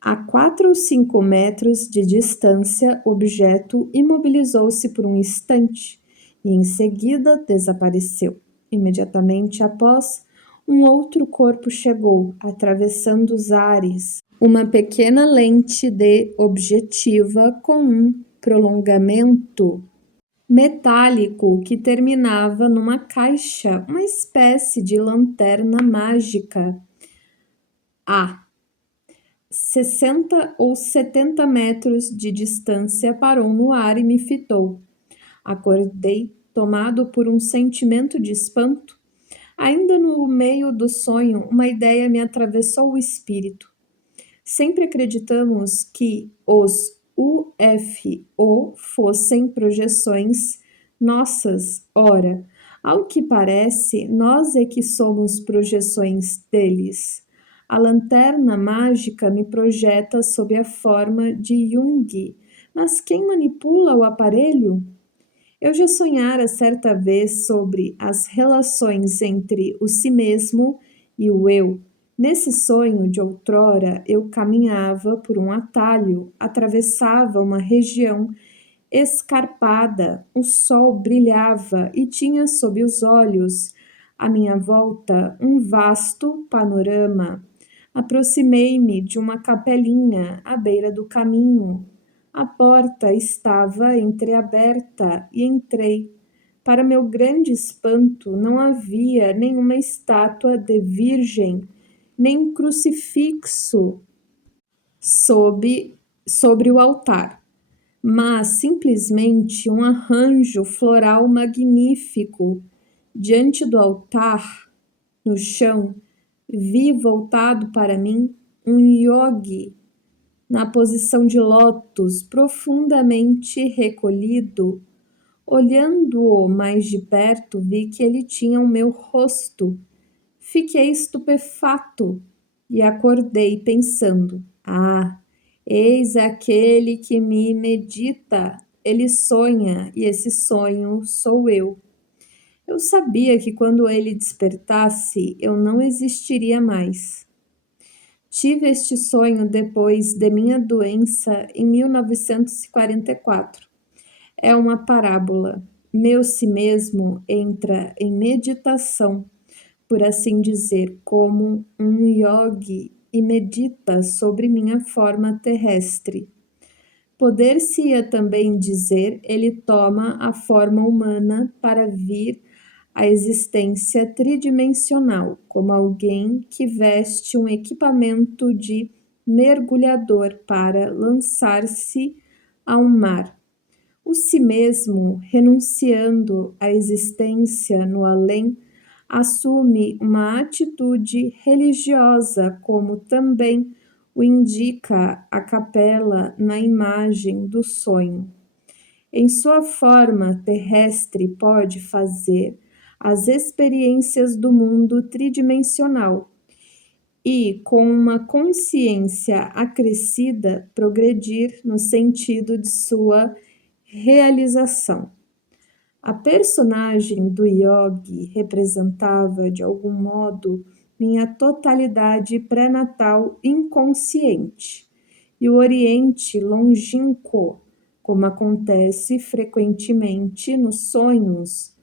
A 4 ou 5 metros de distância, o objeto imobilizou-se por um instante e em seguida desapareceu. Imediatamente após, um outro corpo chegou, atravessando os ares. Uma pequena lente de objetiva com um prolongamento metálico que terminava numa caixa, uma espécie de lanterna mágica. A 60 ou 70 metros de distância parou no ar e me fitou. Acordei, tomado por um sentimento de espanto. Ainda no meio do sonho, uma ideia me atravessou o espírito. Sempre acreditamos que os UFO fossem projeções nossas. Ora, ao que parece, nós é que somos projeções deles. A lanterna mágica me projeta sob a forma de Jung, mas quem manipula o aparelho? Eu já sonhara certa vez sobre as relações entre o si mesmo e o eu. Nesse sonho de outrora, eu caminhava por um atalho, atravessava uma região escarpada, o sol brilhava e tinha sob os olhos, à minha volta, um vasto panorama. Aproximei-me de uma capelinha à beira do caminho. A porta estava entreaberta e entrei. Para meu grande espanto, não havia nenhuma estátua de virgem, nem crucifixo sobre o altar, mas simplesmente um arranjo floral magnífico. Diante do altar, no chão, vi voltado para mim um yogi na posição de lótus, profundamente recolhido. Olhando-o mais de perto, vi que ele tinha o meu rosto. Fiquei estupefato e acordei pensando: ah, eis aquele que me medita. Ele sonha e esse sonho sou eu. Eu sabia que quando ele despertasse, eu não existiria mais. Tive este sonho depois de minha doença em 1944. É uma parábola. Meu si mesmo entra em meditação, por assim dizer, como um yogi e medita sobre minha forma terrestre. Poder-se-ia também dizer, ele toma a forma humana para vir à existência tridimensional, como alguém que veste um equipamento de mergulhador para lançar-se ao mar. O si mesmo, renunciando à existência no além, assume uma atitude religiosa, como também o indica a capela na imagem do sonho. Em sua forma terrestre, pode fazer as experiências do mundo tridimensional e, com uma consciência acrescida, progredir no sentido de sua realização. A personagem do yogi representava, de algum modo, minha totalidade pré-natal inconsciente, e o Oriente longínquo, como acontece frequentemente nos sonhos,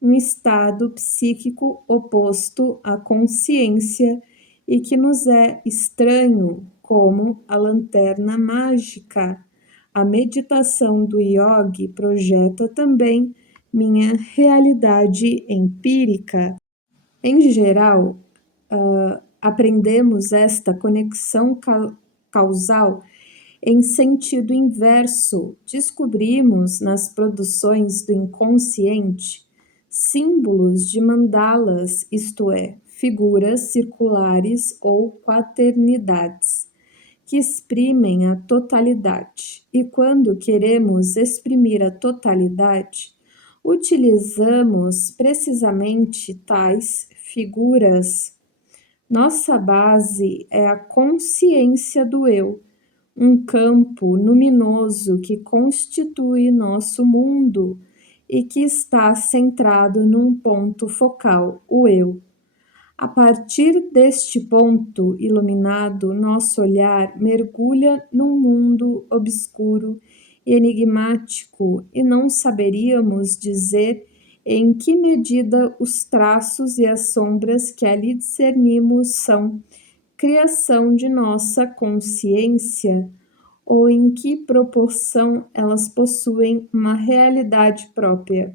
um estado psíquico oposto à consciência e que nos é estranho, como a lanterna mágica. A meditação do yogi projeta também minha realidade empírica. Em geral, aprendemos esta conexão causal em sentido inverso. Descobrimos nas produções do inconsciente símbolos de mandalas, isto é, figuras circulares ou quaternidades, que exprimem a totalidade. E quando queremos exprimir a totalidade, utilizamos precisamente tais figuras. Nossa base é a consciência do eu, um campo luminoso que constitui nosso mundo e que está centrado num ponto focal, o eu. A partir deste ponto iluminado, nosso olhar mergulha num mundo obscuro e enigmático e não saberíamos dizer em que medida os traços e as sombras que ali discernimos são criação de nossa consciência ou em que proporção elas possuem uma realidade própria.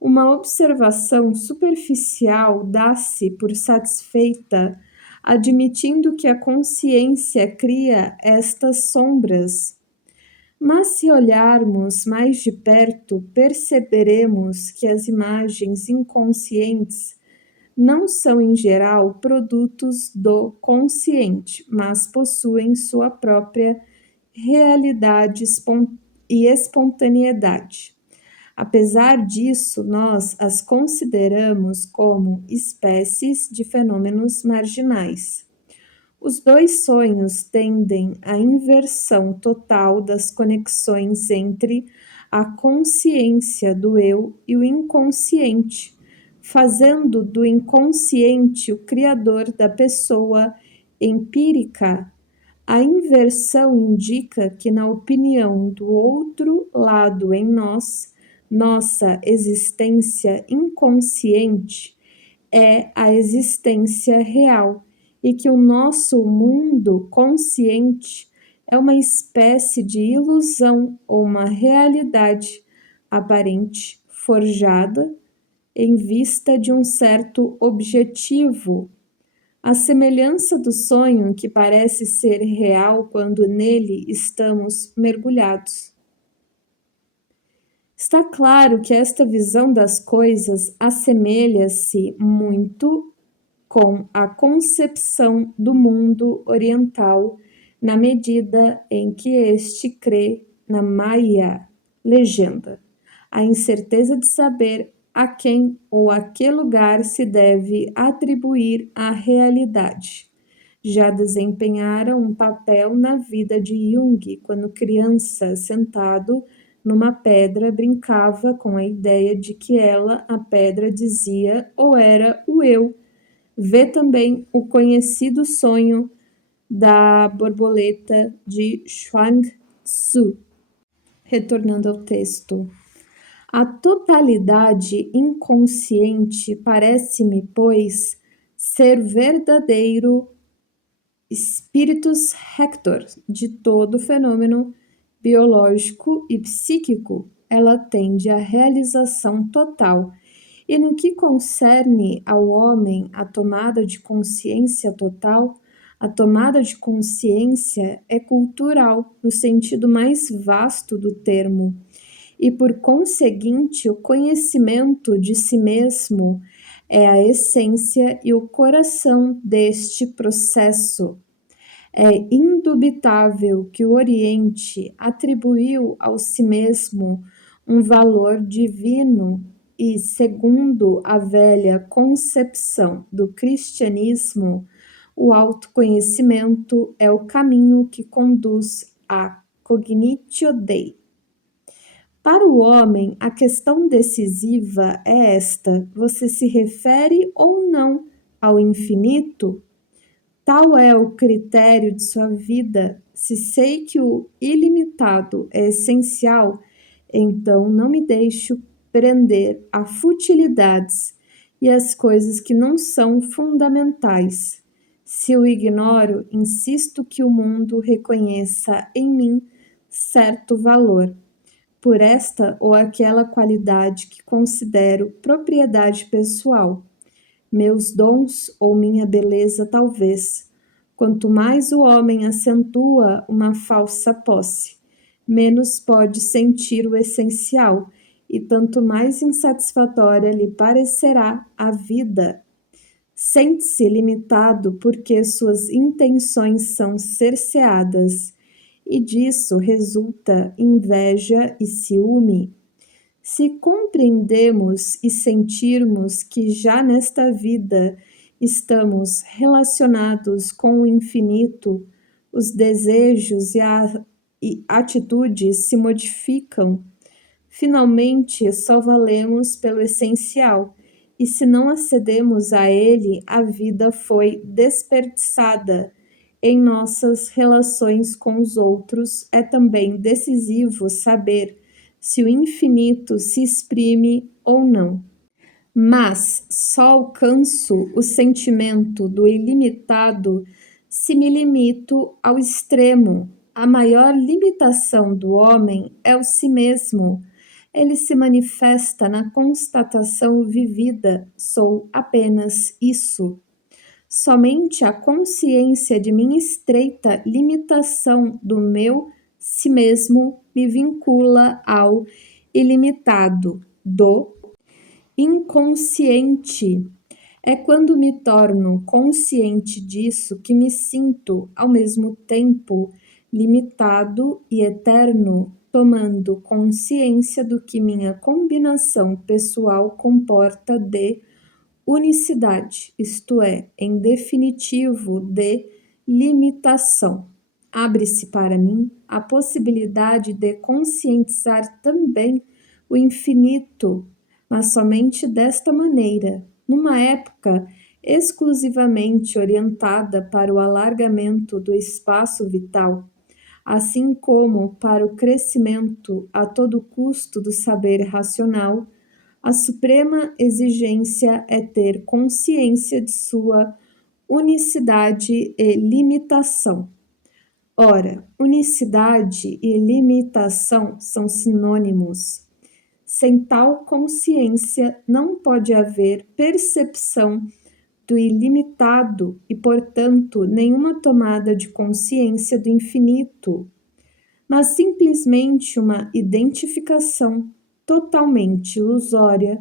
Uma observação superficial dá-se por satisfeita, admitindo que a consciência cria estas sombras. Mas se olharmos mais de perto, perceberemos que as imagens inconscientes não são, em geral, produtos do consciente, mas possuem sua própria realidade e espontaneidade. Apesar disso, nós as consideramos como espécies de fenômenos marginais. Os dois sonhos tendem à inversão total das conexões entre a consciência do eu e o inconsciente, fazendo do inconsciente o criador da pessoa empírica. A inversão indica que, na opinião do outro lado em nós, nossa existência inconsciente é a existência real e que o nosso mundo consciente é uma espécie de ilusão ou uma realidade aparente forjada em vista de um certo objetivo. A semelhança do sonho que parece ser real quando nele estamos mergulhados. Está claro que esta visão das coisas assemelha-se muito com a concepção do mundo oriental, na medida em que este crê na Maya, legenda, a incerteza de saber a quem ou a que lugar se deve atribuir a realidade. Já desempenhara um papel na vida de Jung quando criança, sentado numa pedra, brincava com a ideia de que ela, a pedra, dizia ou era o eu. Vê também o conhecido sonho da borboleta de Chuang Tzu. Retornando ao texto. A totalidade inconsciente parece-me, pois, ser verdadeiro spiritus rector de todo fenômeno biológico e psíquico. Ela tende à realização total. E no que concerne ao homem, a tomada de consciência total, a tomada de consciência é cultural, no sentido mais vasto do termo, e por conseguinte, o conhecimento de si mesmo é a essência e o coração deste processo. É indubitável que o Oriente atribuiu ao si mesmo um valor divino e, segundo a velha concepção do cristianismo, o autoconhecimento é o caminho que conduz à cognitio Dei. Para o homem, a questão decisiva é esta: você se refere ou não ao infinito? Tal é o critério de sua vida. Se sei que o ilimitado é essencial, então não me deixo prender a futilidades e as coisas que não são fundamentais. Se o ignoro, insisto que o mundo reconheça em mim certo valor, por esta ou aquela qualidade que considero propriedade pessoal, meus dons ou minha beleza, talvez. Quanto mais o homem acentua uma falsa posse, menos pode sentir o essencial, e tanto mais insatisfatória lhe parecerá a vida. Sente-se limitado porque suas intenções são cerceadas, e disso resulta inveja e ciúme. Se compreendemos e sentirmos que já nesta vida estamos relacionados com o infinito, os desejos e atitudes se modificam. Finalmente, só valemos pelo essencial, e se não acedemos a ele, a vida foi desperdiçada. Em nossas relações com os outros, é também decisivo saber se o infinito se exprime ou não. Mas só alcanço o sentimento do ilimitado se me limito ao extremo. A maior limitação do homem é o si mesmo. Ele se manifesta na constatação vivida: sou apenas isso. Somente a consciência de minha estreita limitação do meu si mesmo me vincula ao ilimitado do inconsciente. É quando me torno consciente disso que me sinto, ao mesmo tempo, limitado e eterno, tomando consciência do que minha combinação pessoal comporta de unicidade, isto é, em definitivo, de limitação. Abre-se para mim a possibilidade de conscientizar também o infinito, mas somente desta maneira, numa época exclusivamente orientada para o alargamento do espaço vital, assim como para o crescimento a todo custo do saber racional. A suprema exigência é ter consciência de sua unicidade e limitação. Ora, unicidade e limitação são sinônimos. Sem tal consciência, não pode haver percepção do ilimitado e, portanto, nenhuma tomada de consciência do infinito, mas simplesmente uma identificação totalmente ilusória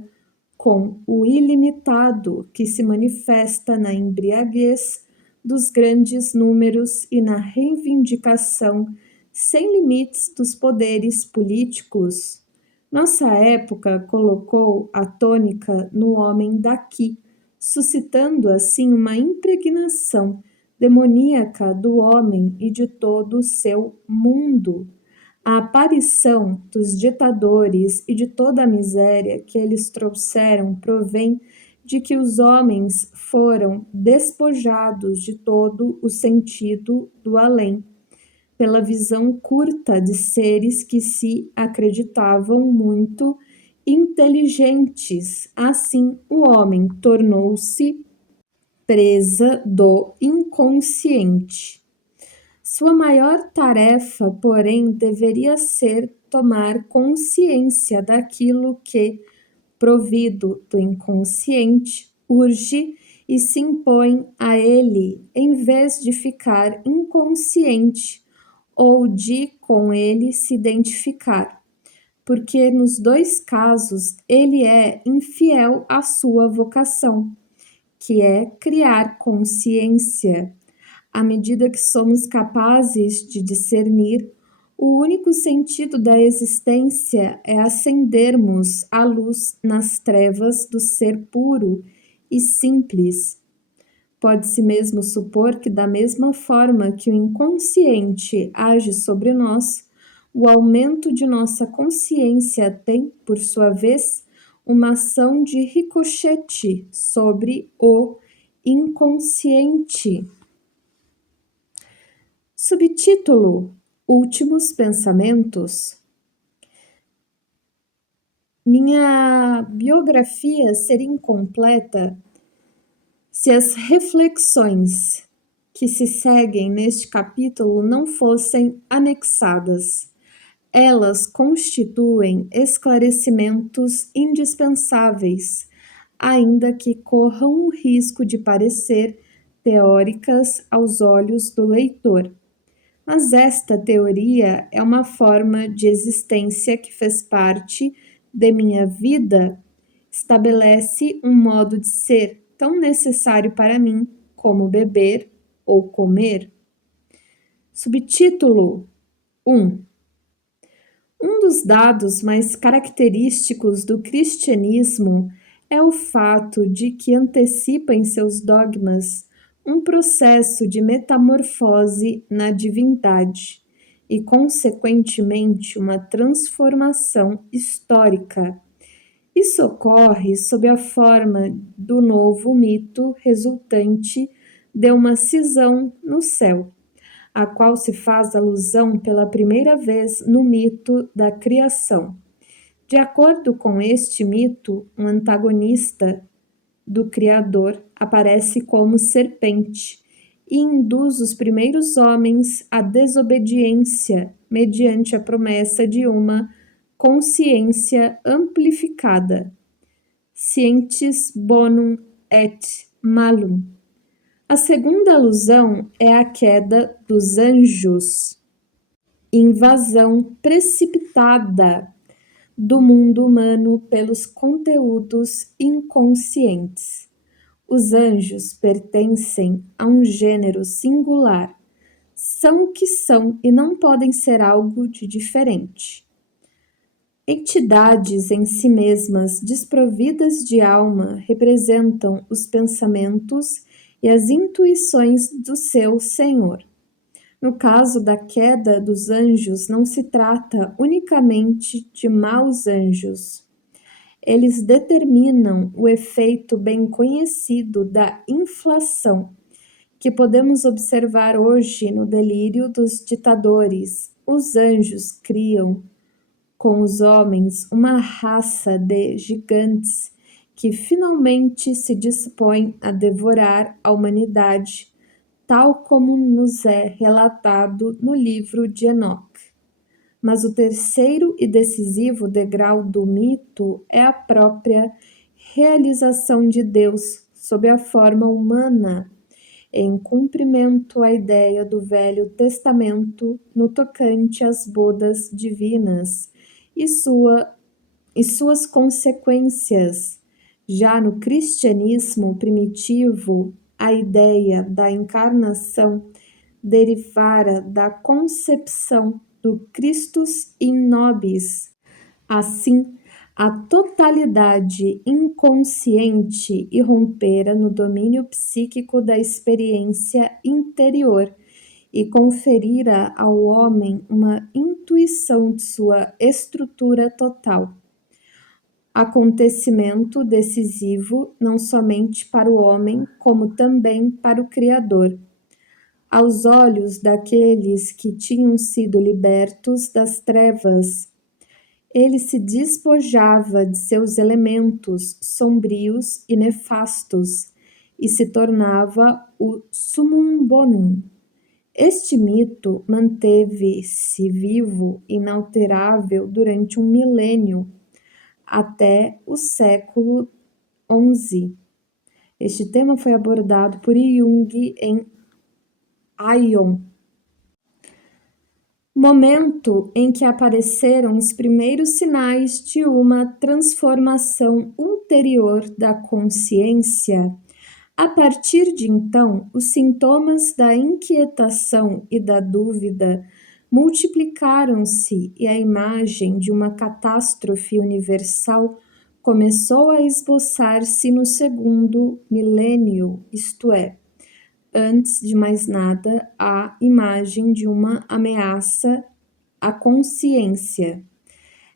com o ilimitado que se manifesta na embriaguez dos grandes números e na reivindicação sem limites dos poderes políticos. Nossa época colocou a tônica no homem daqui, suscitando assim uma impregnação demoníaca do homem e de todo o seu mundo. A aparição dos ditadores e de toda a miséria que eles trouxeram provém de que os homens foram despojados de todo o sentido do além, pela visão curta de seres que se acreditavam muito inteligentes. Assim, o homem tornou-se presa do inconsciente. Sua maior tarefa, porém, deveria ser tomar consciência daquilo que, provido do inconsciente, urge e se impõe a ele, em vez de ficar inconsciente ou de com ele se identificar, porque nos dois casos ele é infiel à sua vocação, que é criar consciência. À medida que somos capazes de discernir, o único sentido da existência é acendermos a luz nas trevas do ser puro e simples. Pode-se mesmo supor que, da mesma forma que o inconsciente age sobre nós, o aumento de nossa consciência tem, por sua vez, uma ação de ricochete sobre o inconsciente. Subtítulo: Últimos pensamentos. Minha biografia seria incompleta se as reflexões que se seguem neste capítulo não fossem anexadas. Elas constituem esclarecimentos indispensáveis, ainda que corram o risco de parecer teóricas aos olhos do leitor. Mas esta teoria é uma forma de existência que fez parte de minha vida, estabelece um modo de ser tão necessário para mim como beber ou comer. Subtítulo 1. Um dos dados mais característicos do cristianismo é o fato de que antecipa em seus dogmas um processo de metamorfose na divindade e, consequentemente, uma transformação histórica. Isso ocorre sob a forma do novo mito resultante de uma cisão no céu, a qual se faz alusão pela primeira vez no mito da criação. De acordo com este mito, um antagonista do Criador aparece como serpente e induz os primeiros homens à desobediência mediante a promessa de uma consciência amplificada. Scientis bonum et malum. A segunda alusão é a queda dos anjos, invasão precipitada do mundo humano pelos conteúdos inconscientes. Os anjos pertencem a um gênero singular, são o que são e não podem ser algo de diferente. Entidades em si mesmas desprovidas de alma representam os pensamentos e as intuições do seu Senhor. No caso da queda dos anjos, não se trata unicamente de maus anjos. Eles determinam o efeito bem conhecido da inflação, que podemos observar hoje no delírio dos ditadores. Os anjos criam, com os homens, uma raça de gigantes que finalmente se dispõe a devorar a humanidade, tal como nos é relatado no livro de Enoque. Mas o terceiro e decisivo degrau do mito é a própria realização de Deus sob a forma humana, em cumprimento à ideia do Velho Testamento no tocante às bodas divinas e suas consequências. Já no cristianismo primitivo, a ideia da encarnação derivara da concepção do Christus in nobis. Assim, a totalidade inconsciente irrompera no domínio psíquico da experiência interior e conferira ao homem uma intuição de sua estrutura total. acontecimento decisivo não somente para o homem, como também para o Criador. Aos olhos daqueles que tinham sido libertos das trevas, ele se despojava de seus elementos sombrios e nefastos e se tornava o summum bonum. Este mito manteve-se vivo, inalterável, durante um milênio, até o século XI. Este tema foi abordado por Jung em Aion, momento em que apareceram os primeiros sinais de uma transformação ulterior da consciência. A partir de então, os sintomas da inquietação e da dúvida multiplicaram-se e a imagem de uma catástrofe universal começou a esboçar-se no segundo milênio, isto é, antes de mais nada, a imagem de uma ameaça à consciência.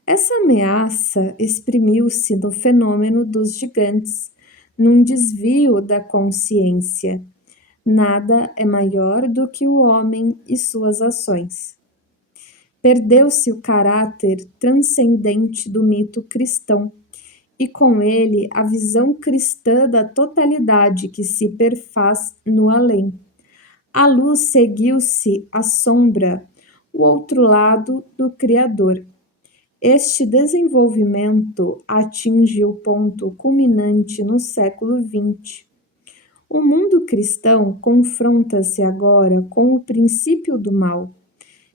Essa ameaça exprimiu-se no fenômeno dos gigantes, num desvio da consciência. Nada é maior do que o homem e suas ações. Perdeu-se o caráter transcendente do mito cristão, e com ele a visão cristã da totalidade que se perfaz no além. A luz seguiu-se à sombra, o outro lado do Criador. Este desenvolvimento atinge o ponto culminante no século XX. O mundo cristão confronta-se agora com o princípio do mal,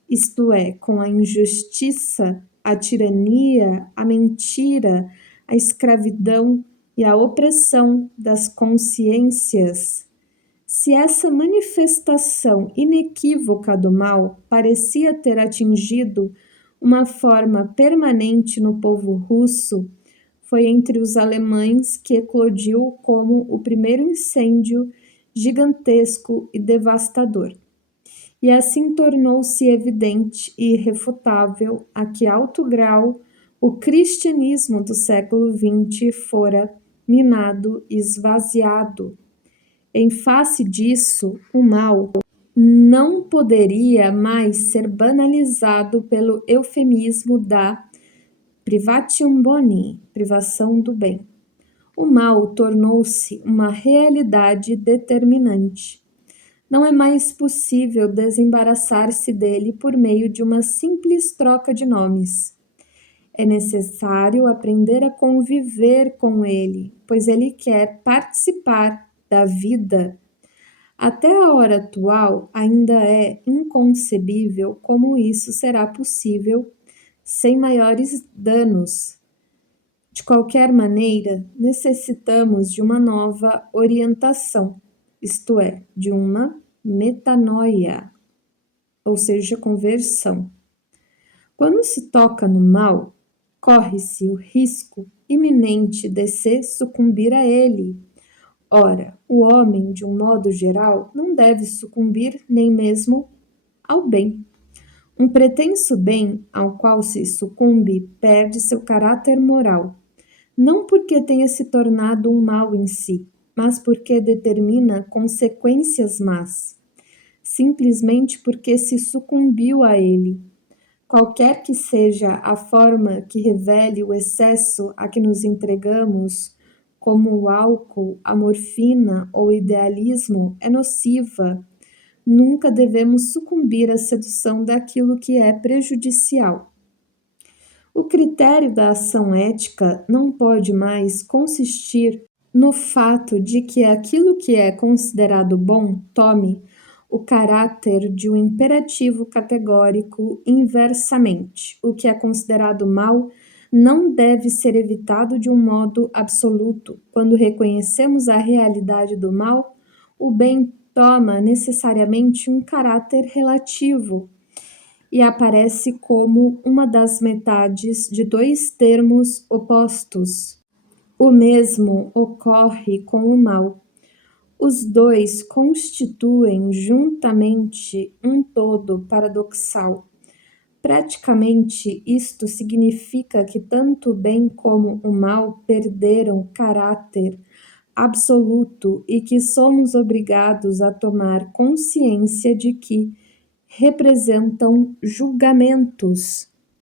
isto é, com a injustiça, a tirania, a mentira, a escravidão e a opressão das consciências. Se essa manifestação inequívoca do mal parecia ter atingido uma forma permanente no povo russo, foi entre os alemães que eclodiu como o primeiro incêndio gigantesco e devastador. E assim tornou-se evidente e irrefutável a que alto grau o cristianismo do século XX fora minado e esvaziado. Em face disso, o mal não poderia mais ser banalizado pelo eufemismo da privatium boni, privação do bem. O mal tornou-se uma realidade determinante. Não é mais possível desembaraçar-se dele por meio de uma simples troca de nomes. É necessário aprender a conviver com ele, pois ele quer participar da vida. Até a hora atual, ainda é inconcebível como isso será possível sem maiores danos. De qualquer maneira, necessitamos de uma nova orientação, isto é, de uma metanoia, ou seja, conversão. Quando se toca no mal, corre-se o risco iminente de se sucumbir a ele. Ora, o homem, de um modo geral, não deve sucumbir nem mesmo ao bem. Um pretenso bem ao qual se sucumbe perde seu caráter moral, não porque tenha se tornado um mal em si, mas porque determina consequências más, simplesmente porque se sucumbiu a ele. Qualquer que seja a forma que revele o excesso a que nos entregamos, como o álcool, a morfina ou o idealismo, é nociva. Nunca devemos sucumbir à sedução daquilo que é prejudicial. O critério da ação ética não pode mais consistir no fato de que aquilo que é considerado bom tome o caráter de um imperativo categórico inversamente. O que é considerado mal não deve ser evitado de um modo absoluto. Quando reconhecemos a realidade do mal, o bem toma necessariamente um caráter relativo e aparece como uma das metades de dois termos opostos. O mesmo ocorre com o mal. Os dois constituem juntamente um todo paradoxal. Praticamente, isto significa que tanto o bem como o mal perderam caráter absoluto e que somos obrigados a tomar consciência de que representam julgamentos